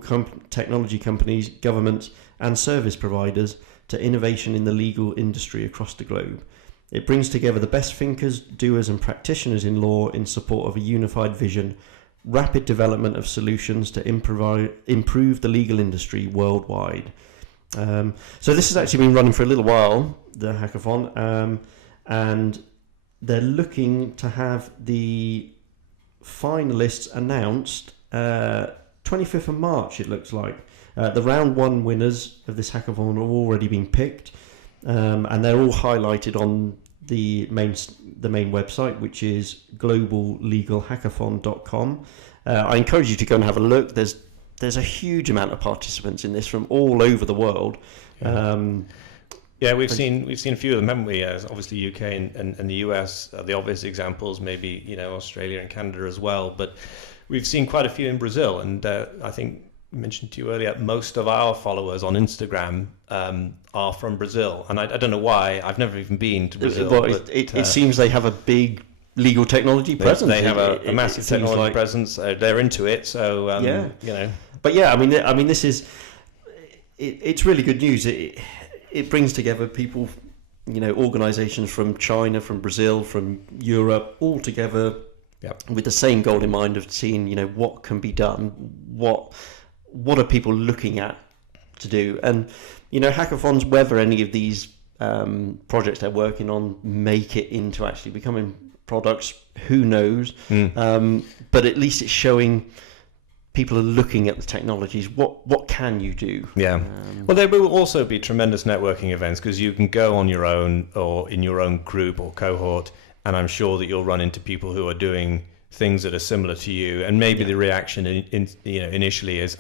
technology companies, governments and service providers to innovation in the legal industry across the globe. It brings together the best thinkers, doers and practitioners in law in support of a unified vision, rapid development of solutions to improve the legal industry worldwide. So this has actually been running for a little while, the hackathon, and they're looking to have the finalists announced 25th of March, it looks like. The round one winners of this hackathon have already been picked, and they're all highlighted on the main website, which is globallegalhackathon.com. I encourage you to go and have a look. There's a huge amount of participants in this from all over the world. We've seen a few of them, haven't we? Obviously UK and the US are the obvious examples, maybe Australia and Canada as well, but we've seen quite a few in Brazil, and I think I mentioned to you earlier, most of our followers on Instagram are from Brazil, and I don't know why. I've never even been to Brazil. But it seems they have a big legal technology presence. They have a massive technology presence. They're into it, so But yeah, I mean, this is it's really good news. It brings together people, organisations from China, from Brazil, from Europe, all together with the same goal in mind of seeing, what can be done, what are people looking at to do, and hackathons, whether any of these projects they're working on make it into actually becoming products, who knows? But at least it's showing people are looking at the technologies. What can you do? Well, there will also be tremendous networking events, because you can go on your own or in your own group or cohort, and I'm sure that you'll run into people who are doing things that are similar to you, and maybe the reaction initially is,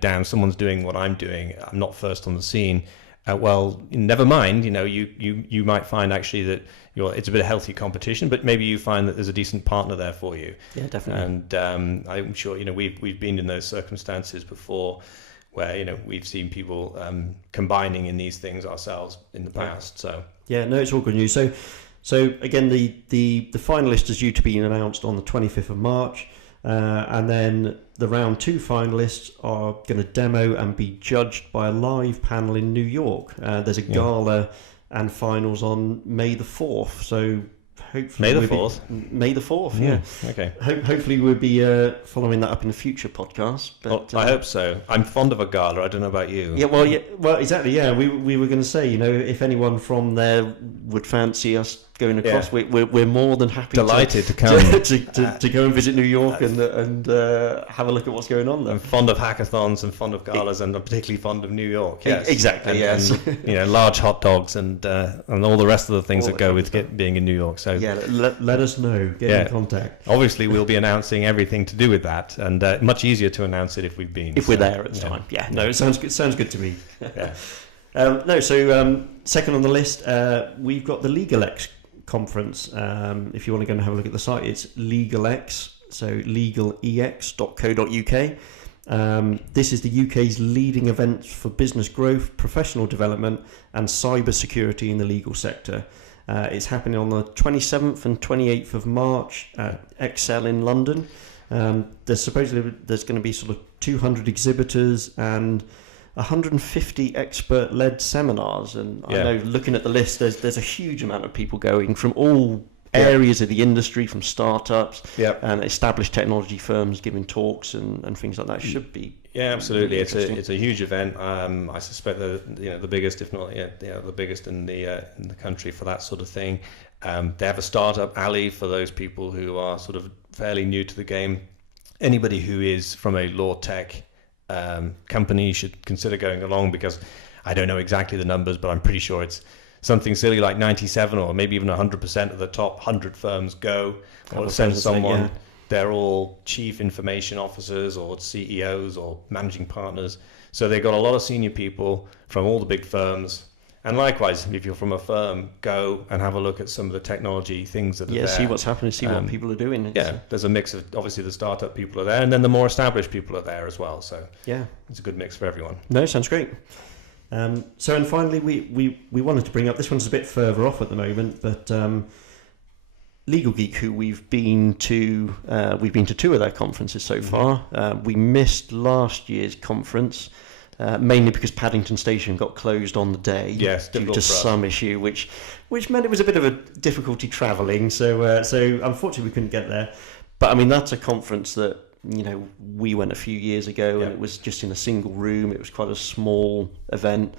damn, someone's doing what I'm doing, I'm not first on the scene. Well, never mind. You might find actually that it's a bit of healthy competition, but maybe you find that there's a decent partner there for you. Yeah, definitely. And I'm sure we've been in those circumstances before, where we've seen people combining in these things ourselves in the past. So no, it's all good news. So again, the finalists is due to be announced on the 25th of March, and then the round two finalists are going to demo and be judged by a live panel in New York. There's a gala and finals on May the 4th. So hopefully May the 4th. May the 4th. Yeah. Okay. Hopefully we'll be following that up in a future podcast. But I hope so. I'm fond of a gala. I don't know about you. Well, exactly. Yeah, we were going to say, if anyone from there would fancy us going across, we're more than happy. Delighted to come to go and visit New York and have a look at what's going on there. I'm fond of hackathons and fond of galas, and I'm particularly fond of New York. Yes, exactly. And, large hot dogs and all the rest of the things that go with being in New York. So let us know. Get in contact. Obviously, we'll be announcing everything to do with that, and much easier to announce it if we've been. If we're there at the time. Yeah. No, it sounds good. Sounds good to me. Second on the list, we've got the Legalex conference. If you want to go and have a look at the site, it's Legalex, so legalex.co.uk. This is the UK's leading event for business growth, professional development and cyber security in the legal sector. It's happening on the 27th and 28th of March at Excel in London. There's going to be sort of 200 exhibitors and 150 expert-led seminars, and I know, looking at the list, there's a huge amount of people going from all areas of the industry, from startups and established technology firms giving talks and things like that. Should be absolutely. It's a huge event. I suspect the biggest, if not the biggest in the country for that sort of thing. They have a startup alley for those people who are sort of fairly new to the game. Anybody who is from a law tech company should consider going along, because I don't know exactly the numbers, but I'm pretty sure it's something silly like 97 or maybe even 100% of the top 100 firms go or send someone. Yeah. They're all chief information officers or CEOs or managing partners. So they've got a lot of senior people from all the big firms. And likewise, if you're from a firm, go and have a look at some of the technology things that are there. Yeah, see what's happening, see what people are doing. There's a mix of, obviously, the startup people are there, and then the more established people are there as well. So yeah, it's a good mix for everyone. No, sounds great. And finally, we wanted to bring up, this one's a bit further off at the moment, but Legal Geek, who we've been to 2 of their conferences so far. We missed last year's conference. Mainly because Paddington Station got closed on the day due to some issue, which meant it was a bit of a difficulty travelling. So unfortunately we couldn't get there. But I mean, that's a conference that we went a few years ago, and it was just in a single room. It was quite a small event.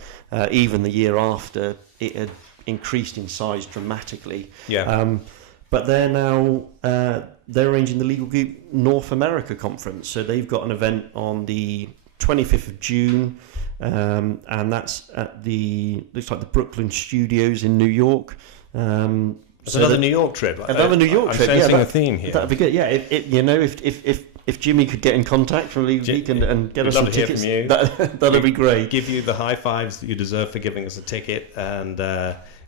Even the year after, it had increased in size dramatically. But they're now they're arranging the Legal Geek North America conference. So they've got an event on the 25th of June, and that's at looks like the Brooklyn Studios in New York. It's another New York trip. Another New York trip. I'm sensing a theme here. That'd be good. Yeah, if Jimmy could get in contact from Legal Geek and get us some tickets, that'd be great. Give you the high fives that you deserve for giving us a ticket. And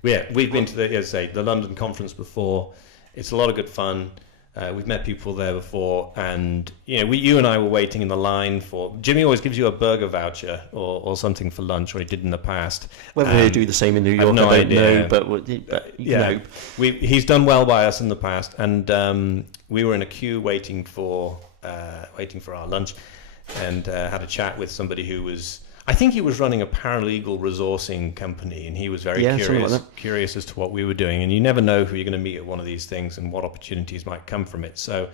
we've been to the London conference before. It's a lot of good fun. We've met people there before, and you and I were waiting in the line for. Jimmy always gives you a burger voucher or something for lunch, or he did in the past. Whether they do the same in New York, I don't know, but he's done well by us in the past, and we were in a queue waiting for our lunch, and had a chat with somebody who was. I think he was running a paralegal resourcing company, and he was very curious as to what we were doing. And you never know who you're going to meet at one of these things and what opportunities might come from it. So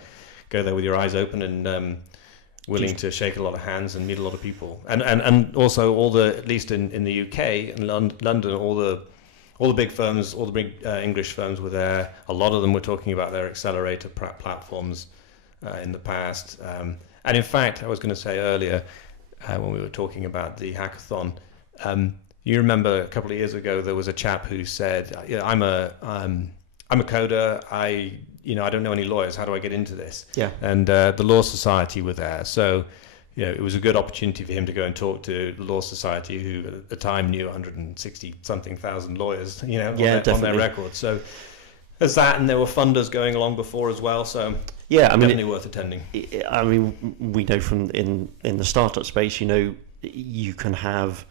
go there with your eyes open and willing to shake a lot of hands and meet a lot of people. And also at least in the UK and London, all the big firms, all the big English firms were there. A lot of them were talking about their accelerator platforms in the past. And in fact, I was going to say earlier, when we were talking about the hackathon, you remember a couple of years ago there was a chap who said, "I'm a coder. I don't know any lawyers. How do I get into this?" Yeah. And the Law Society were there, so it was a good opportunity for him to go and talk to the Law Society, who at the time knew 160 something thousand lawyers, on their record. So there's that, and there were funders going along before as well. So. Yeah, I mean, definitely worth attending. I mean, we know from in the startup space, you can have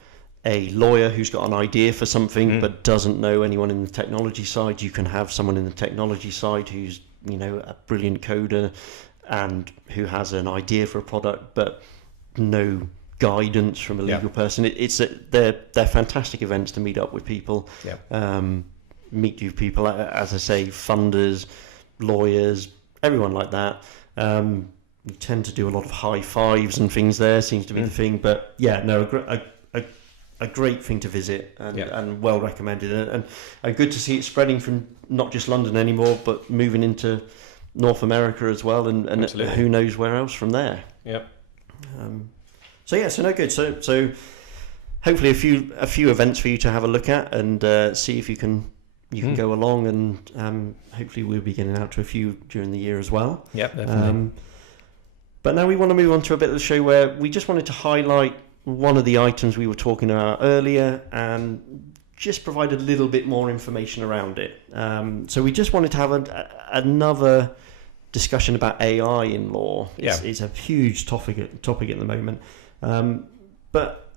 a lawyer who's got an idea for something but doesn't know anyone in the technology side. You can have someone in the technology side who's a brilliant coder and who has an idea for a product but no guidance from a legal person. They're fantastic events to meet up with people. Meet new people, as I say, funders, lawyers, everyone like that. We tend to do a lot of high fives and things there, seems to be the thing. But a great thing to visit and well recommended. And good to see it spreading from not just London anymore, but moving into North America as well, and who knows where else from there. Yep. So no good. So hopefully a few events for you to have a look at and see if you can go along, and hopefully we'll be getting out to a few during the year as well. Yep, definitely. But now we want to move on to a bit of the show where we just wanted to highlight one of the items we were talking about earlier and just provide a little bit more information around it. So we just wanted to have another discussion about AI in law. It's a huge topic at the moment. But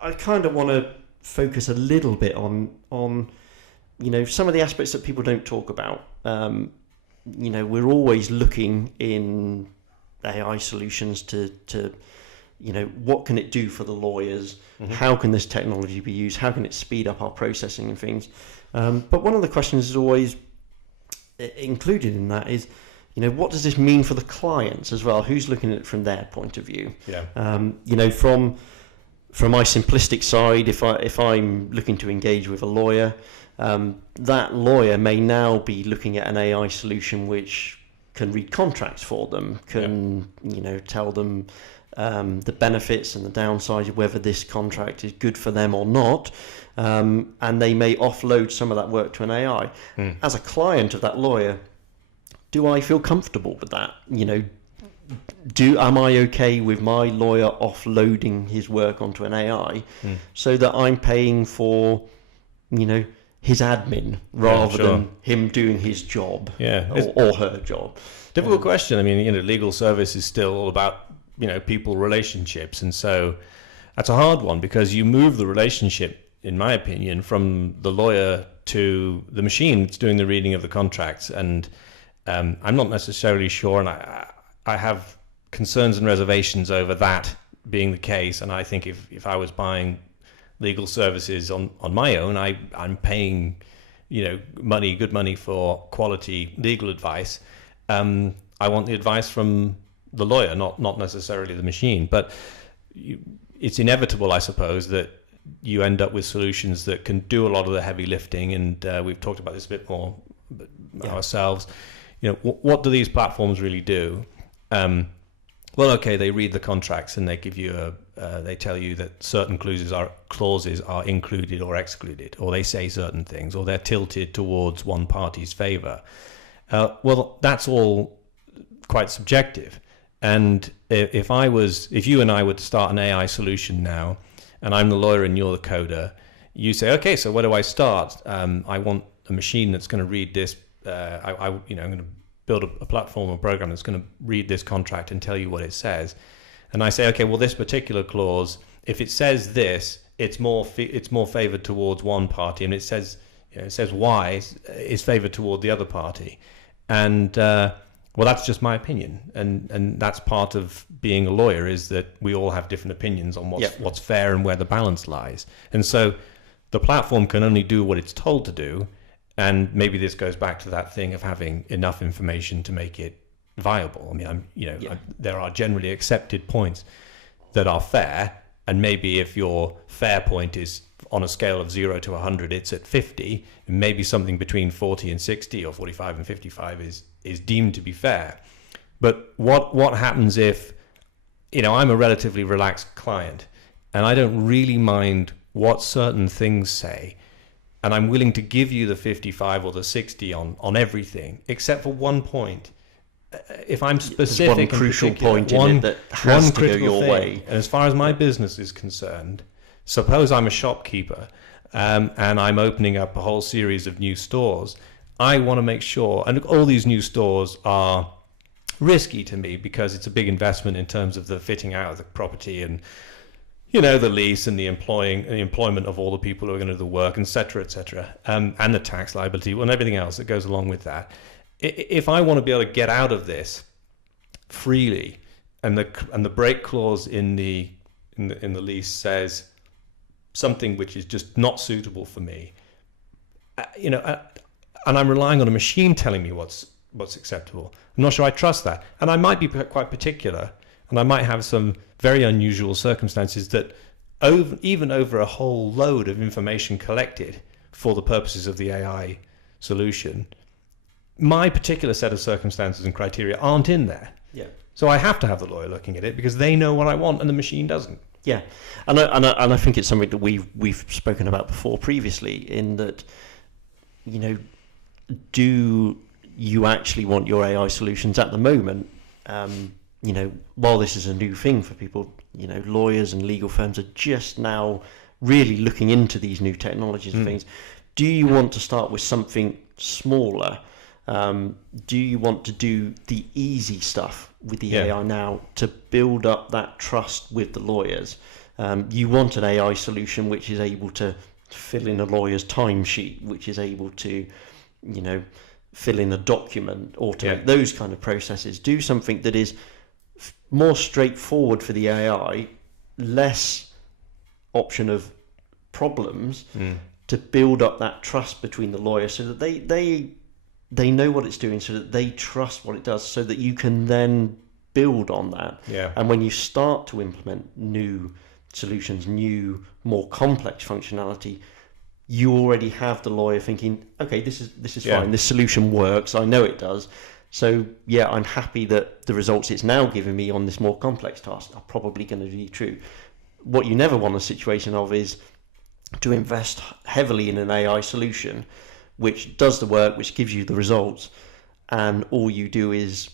I kind of want to focus a little bit on some of the aspects that people don't talk about. We're always looking in AI solutions to what can it do for the lawyers? How can this technology be used? How can it speed up our processing and things? But one of the questions is always included in that is, what does this mean for the clients as well? Who's looking at it from their point of view? From my simplistic side, if I'm looking to engage with a lawyer, that lawyer may now be looking at an AI solution which can read contracts for them, can tell them the benefits and the downsides of whether this contract is good for them or not, and they may offload some of that work to an AI. As a client of that lawyer, do I feel comfortable with that? Am I okay with my lawyer offloading his work onto an AI so that I'm paying for, his admin rather than him doing his job or her job? Difficult question. I mean, legal service is still all about, people relationships. And so that's a hard one because you move the relationship, in my opinion, from the lawyer to the machine that's doing the reading of the contracts. And I'm not necessarily sure, and I have concerns and reservations over that being the case. And I think if I was buying legal services on my own, I'm paying, good money for quality legal advice. I want the advice from the lawyer, not necessarily the machine. But it's inevitable, I suppose, that you end up with solutions that can do a lot of the heavy lifting. And we've talked about this a bit more ourselves. What do these platforms really do? They read the contracts and they give you they tell you that certain clauses are included or excluded, or they say certain things, or they're tilted towards one party's favor. That's all quite subjective. And if you and I were to start an AI solution now, and I'm the lawyer and you're the coder, you say, okay, so where do I start? I want a machine that's going to read this. I'm going to build a platform or program that's going to read this contract and tell you what it says. And I say, okay, well, this particular clause, if it says this, it's more favored towards one party, and it says Y is favored toward the other party. And that's just my opinion, and that's part of being a lawyer, is that we all have different opinions on what's fair and where the balance lies. And so the platform can only do what it's told to do. And maybe this goes back to that thing of having enough information to make it viable. I mean, there are generally accepted points that are fair, and maybe if your fair point is on a scale of 0 to 100, it's at 50. And maybe something between 40 and 60 or 45 and 55 is deemed to be fair. But what happens if, I'm a relatively relaxed client and I don't really mind what certain things say, and I'm willing to give you the 55 or the 60 on everything, except for one point. If I'm specific, one crucial point in it that has to go your way. And as far as my business is concerned, suppose I'm a shopkeeper and I'm opening up a whole series of new stores. I want to make sure, and all these new stores are risky to me because it's a big investment in terms of the fitting out of the property and the lease and the employment of all the people who are going to do the work, et cetera, and the tax liability and everything else that goes along with that. If I want to be able to get out of this freely, and the break clause in the lease says something which is just not suitable for me, and I'm relying on a machine telling me what's acceptable, I'm not sure I trust that, and I might be quite particular. And I might have some very unusual circumstances that even over a whole load of information collected for the purposes of the AI solution, my particular set of circumstances and criteria aren't in there. Yeah. So I have to have the lawyer looking at it because they know what I want and the machine doesn't. Yeah. And I think it's something that we've spoken about before previously, in that, do you actually want your AI solutions at the moment? While this is a new thing for people, lawyers and legal firms are just now really looking into these new technologies and things. Do you want to start with something smaller? Do you want to do the easy stuff with the AI now to build up that trust with the lawyers? You want an AI solution which is able to fill in a lawyer's timesheet, which is able to, fill in a document, automate those kind of processes. Do something that is more straightforward for the AI, less option of problems, to build up that trust between the lawyers so that they know what it's doing, so that they trust what it does, so that you can then build on that. And when you start to implement new solutions, new, more complex functionality, you already have the lawyer thinking, okay, this is fine, this solution works, I know it does. So yeah, I'm happy that the results it's now giving me on this more complex task are probably going to be true. What you never want a situation of is to invest heavily in an AI solution which does the work, which gives you the results, and all you do is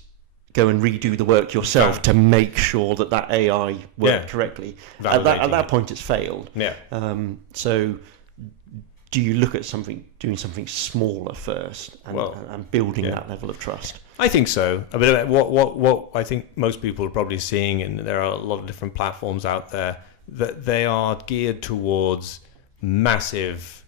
go and redo the work yourself to make sure that that AI worked correctly. At that point, it's failed. Yeah. So do you look at doing something smaller first and building that level of trust? I think so. I mean, what I think most people are probably seeing, and there are a lot of different platforms out there, that they are geared towards massive,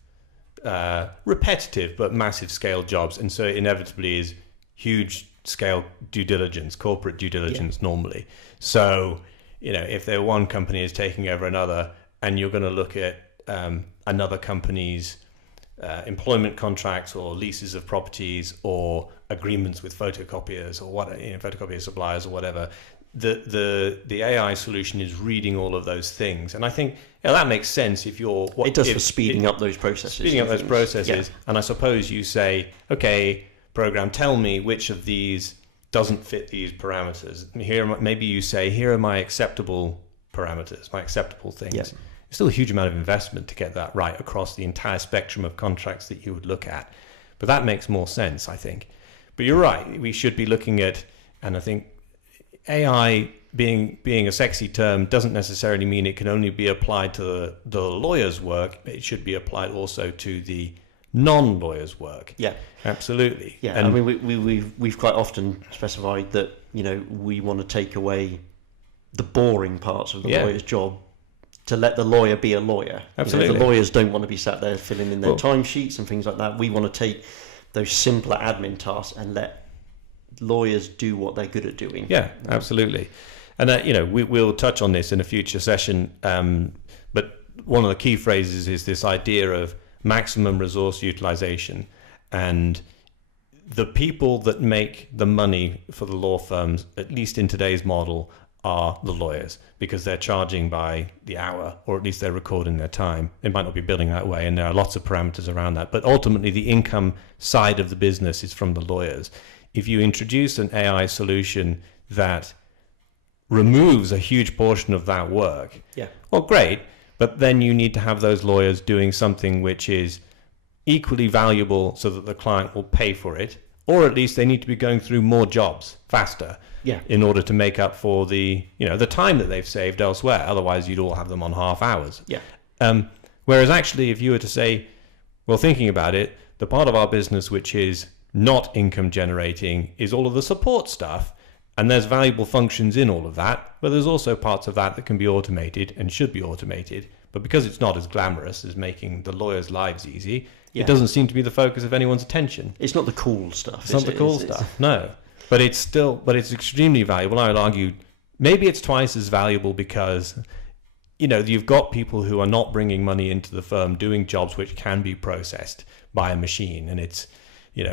repetitive but massive scale jobs, and so it inevitably is huge scale due diligence, corporate due diligence normally. So, if there one company is taking over another, and you're going to look at another company's employment contracts or leases of properties or agreements with photocopiers or photocopier suppliers or whatever, the AI solution is reading all of those things, and I think that makes sense if you're for speeding up those processes. And I suppose you say, okay, program, tell me which of these doesn't fit these parameters. Maybe you say, here are my acceptable parameters, my acceptable things. It's still a huge amount of investment to get that right across the entire spectrum of contracts that you would look at, but that makes more sense, I think. But you're right, we should be looking at, and I think AI being a sexy term doesn't necessarily mean it can only be applied to the lawyer's work. It should be applied also to the non-lawyers' work. Yeah, absolutely. Yeah, and I mean, we've quite often specified that we want to take away the boring parts of the lawyer's job to let the lawyer be a lawyer. Absolutely, the lawyers don't want to be sat there filling in their timesheets and things like that. We want to take those simpler admin tasks and let lawyers do what they're good at doing. Yeah, absolutely. And we'll touch on this in a future session. But one of the key phrases is this idea of maximum resource utilization, and the people that make the money for the law firms, at least in today's model, are the lawyers, because they're charging by the hour, or at least they're recording their time. They might not be billing that way, and there are lots of parameters around that, but ultimately the income side of the business is from the lawyers. If you introduce an AI solution that removes a huge portion of that work, well, great. But then you need to have those lawyers doing something which is equally valuable so that the client will pay for it, or at least they need to be going through more jobs faster in order to make up for the time that they've saved elsewhere. Otherwise, you'd all have them on half hours. Whereas actually, if you were to say, well, thinking about it, the part of our business which is not income generating is all of the support stuff. And there's valuable functions in all of that, but there's also parts of that can be automated and should be automated. But because it's not as glamorous as making the lawyers' lives easy, it doesn't seem to be the focus of anyone's attention. It's not the cool stuff. It's not the cool stuff, no. But it's extremely valuable. I would argue maybe it's twice as valuable because, you've got people who are not bringing money into the firm doing jobs which can be processed by a machine, and it's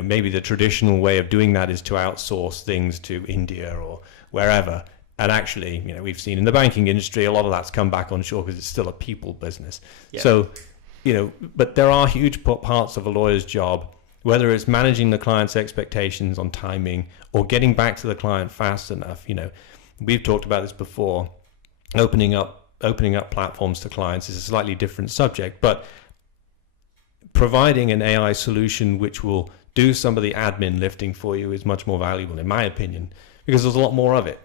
maybe the traditional way of doing that is to outsource things to India or wherever. And actually, we've seen in the banking industry, a lot of that's come back on shore because it's still a people business. Yeah. So, but there are huge parts of a lawyer's job, whether it's managing the client's expectations on timing or getting back to the client fast enough. We've talked about this before. Opening up platforms to clients is a slightly different subject, but providing an AI solution which will do some of the admin lifting for you is much more valuable, in my opinion, because there's a lot more of it.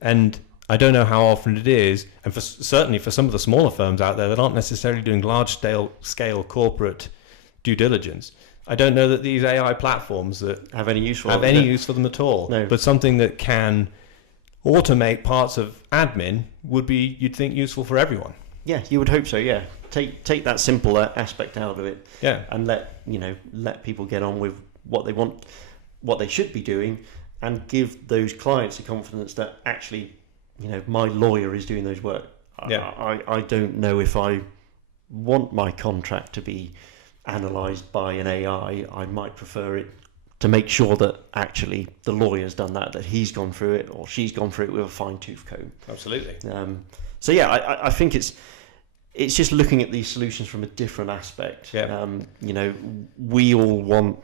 And I don't know how often it is, and certainly for some of the smaller firms out there that aren't necessarily doing large scale corporate due diligence, I don't know that these AI platforms that have any use for them at all. No. But something that can automate parts of admin would be, you'd think, useful for everyone. Yeah, you would hope so. Yeah, take that simple aspect out of it. Yeah, and let people get on with what they want, what they should be doing, and give those clients the confidence that actually, my lawyer is doing those work. Yeah. I don't know if I want my contract to be analysed by an AI. I might prefer it to make sure that actually the lawyer's done that he's gone through it or she's gone through it with a fine-tooth comb. Absolutely. So yeah, I think it's just looking at these solutions from a different aspect. Yeah. We all want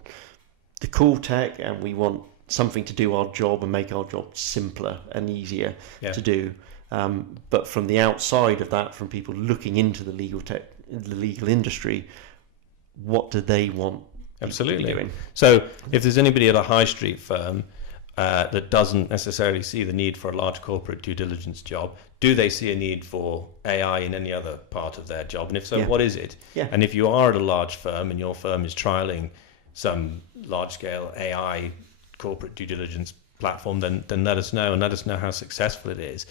the cool tech and we want something to do our job and make our job simpler and easier to do. But from the outside of that, from people looking into the legal industry, what do they want? Absolutely. Doing? So if there's anybody at a high street firm that doesn't necessarily see the need for a large corporate due diligence job, do they see a need for AI in any other part of their job? And if so, what is it? And if you are at a large firm and your firm is trialing some large-scale AI corporate due diligence platform, then let us know, and let us know how successful it is.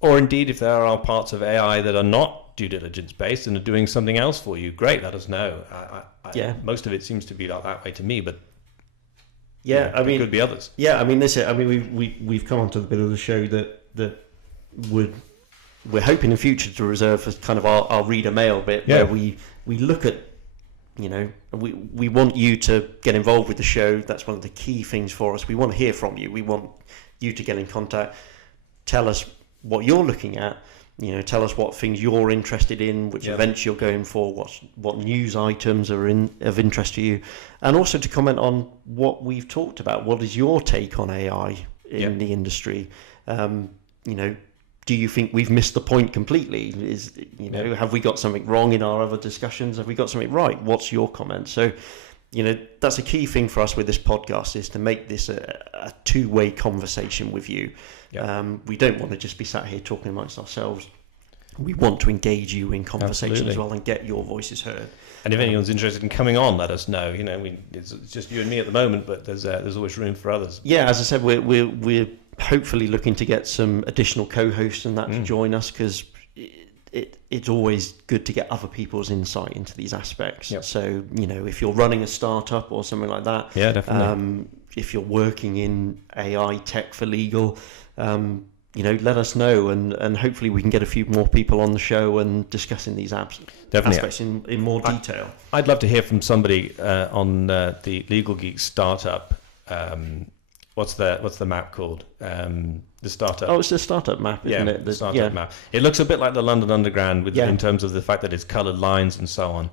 Or indeed, if there are parts of AI that are not due diligence based and are doing something else for you, great, let us know. Most of it seems to be like that way to me, but I mean, it could be others. We've come onto the bit of the show that we're hoping in future to reserve as kind of our reader mail bit, where we look at, we want you to get involved with the show. That's one of the key things for us. We want to hear from you. We want you to get in contact. Tell us what you're looking at. Tell us what things you're interested in, which events you're going for, what news items are of interest to you, and also to comment on what we've talked about. What is your take on AI in the industry? Do you think we've missed the point completely? Have we got something wrong in our other discussions? Have we got something right? What's your comment? So, that's a key thing for us with this podcast, is to make this a two-way conversation with you. We don't want to just be sat here talking amongst ourselves. We want to engage you in conversation as well and get your voices heard. And if anyone's interested in coming on, let us know. It's just you and me at the moment, but there's always room for others. Yeah, as I said, we're hopefully looking to get some additional co-hosts and that to join us, because it's always good to get other people's insight into these aspects. So, if you're running a startup or something like that, definitely. If you're working in AI tech for legal, let us know, and hopefully we can get a few more people on the show and discussing these aspects in more detail. I'd love to hear from somebody on the Legal Geek startup. What's the map called? The startup. Oh, it's the startup map, isn't it? The startup map. It looks a bit like the London Underground in terms of the fact that it's coloured lines and so on.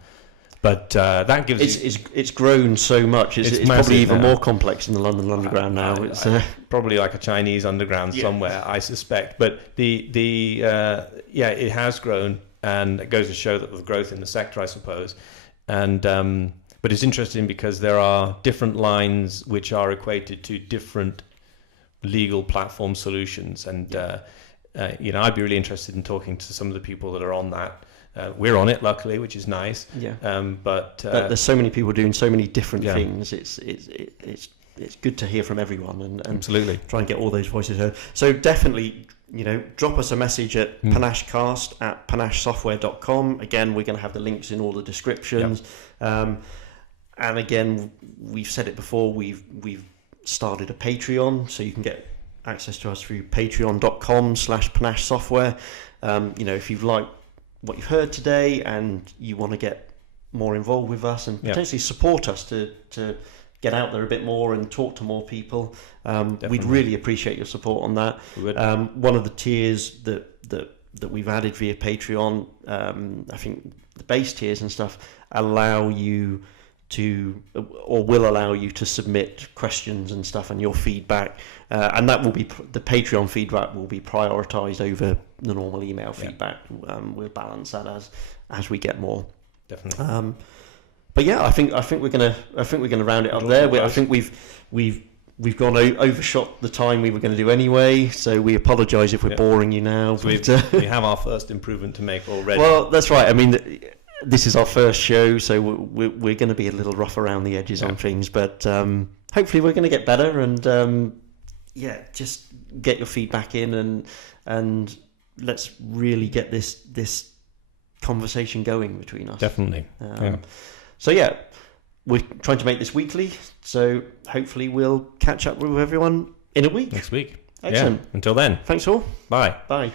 But that gives it's grown so much. It's probably even more complex than the London Underground now. It's probably like a Chinese underground somewhere, I suspect. But it has grown, and it goes to show that the growth in the sector, I suppose. And but it's interesting because there are different lines which are equated to different legal platform solutions, and I'd be really interested in talking to some of the people that are on that. We're on it, luckily, which is nice. But there's so many people doing so many different things. It's good to hear from everyone and absolutely try and get all those voices heard. So definitely, drop us a message at Panachecast at panachesoftware.com. Again, we're going to have the links in all the descriptions. And again, we've said it before. We've started a Patreon, so you can get access to us through patreon.com/Panache Software. If you've liked what you've heard today and you want to get more involved with us and potentially support us to get out there a bit more and talk to more people, we'd really appreciate your support on that. We would. One of the tiers that we've added via Patreon, I think the base tiers and stuff allow you to, or will allow you to submit questions and stuff and your feedback, and that will be the Patreon feedback will be prioritized over the normal email feedback. We'll balance that as we get more. Definitely. But I think we're gonna round it up there. I think we've gone overshot the time we were going to do anyway, so we apologise if we're boring you now. So we have our first improvement to make already. Well, that's right. I mean, this is our first show, so we're going to be a little rough around the edges on things, but hopefully we're going to get better, and just get your feedback in, and let's really get this conversation going between us. Definitely. So we're trying to make this weekly, so hopefully we'll catch up with everyone in a week. Next week. Excellent. Until then. Thanks all. Bye. Bye.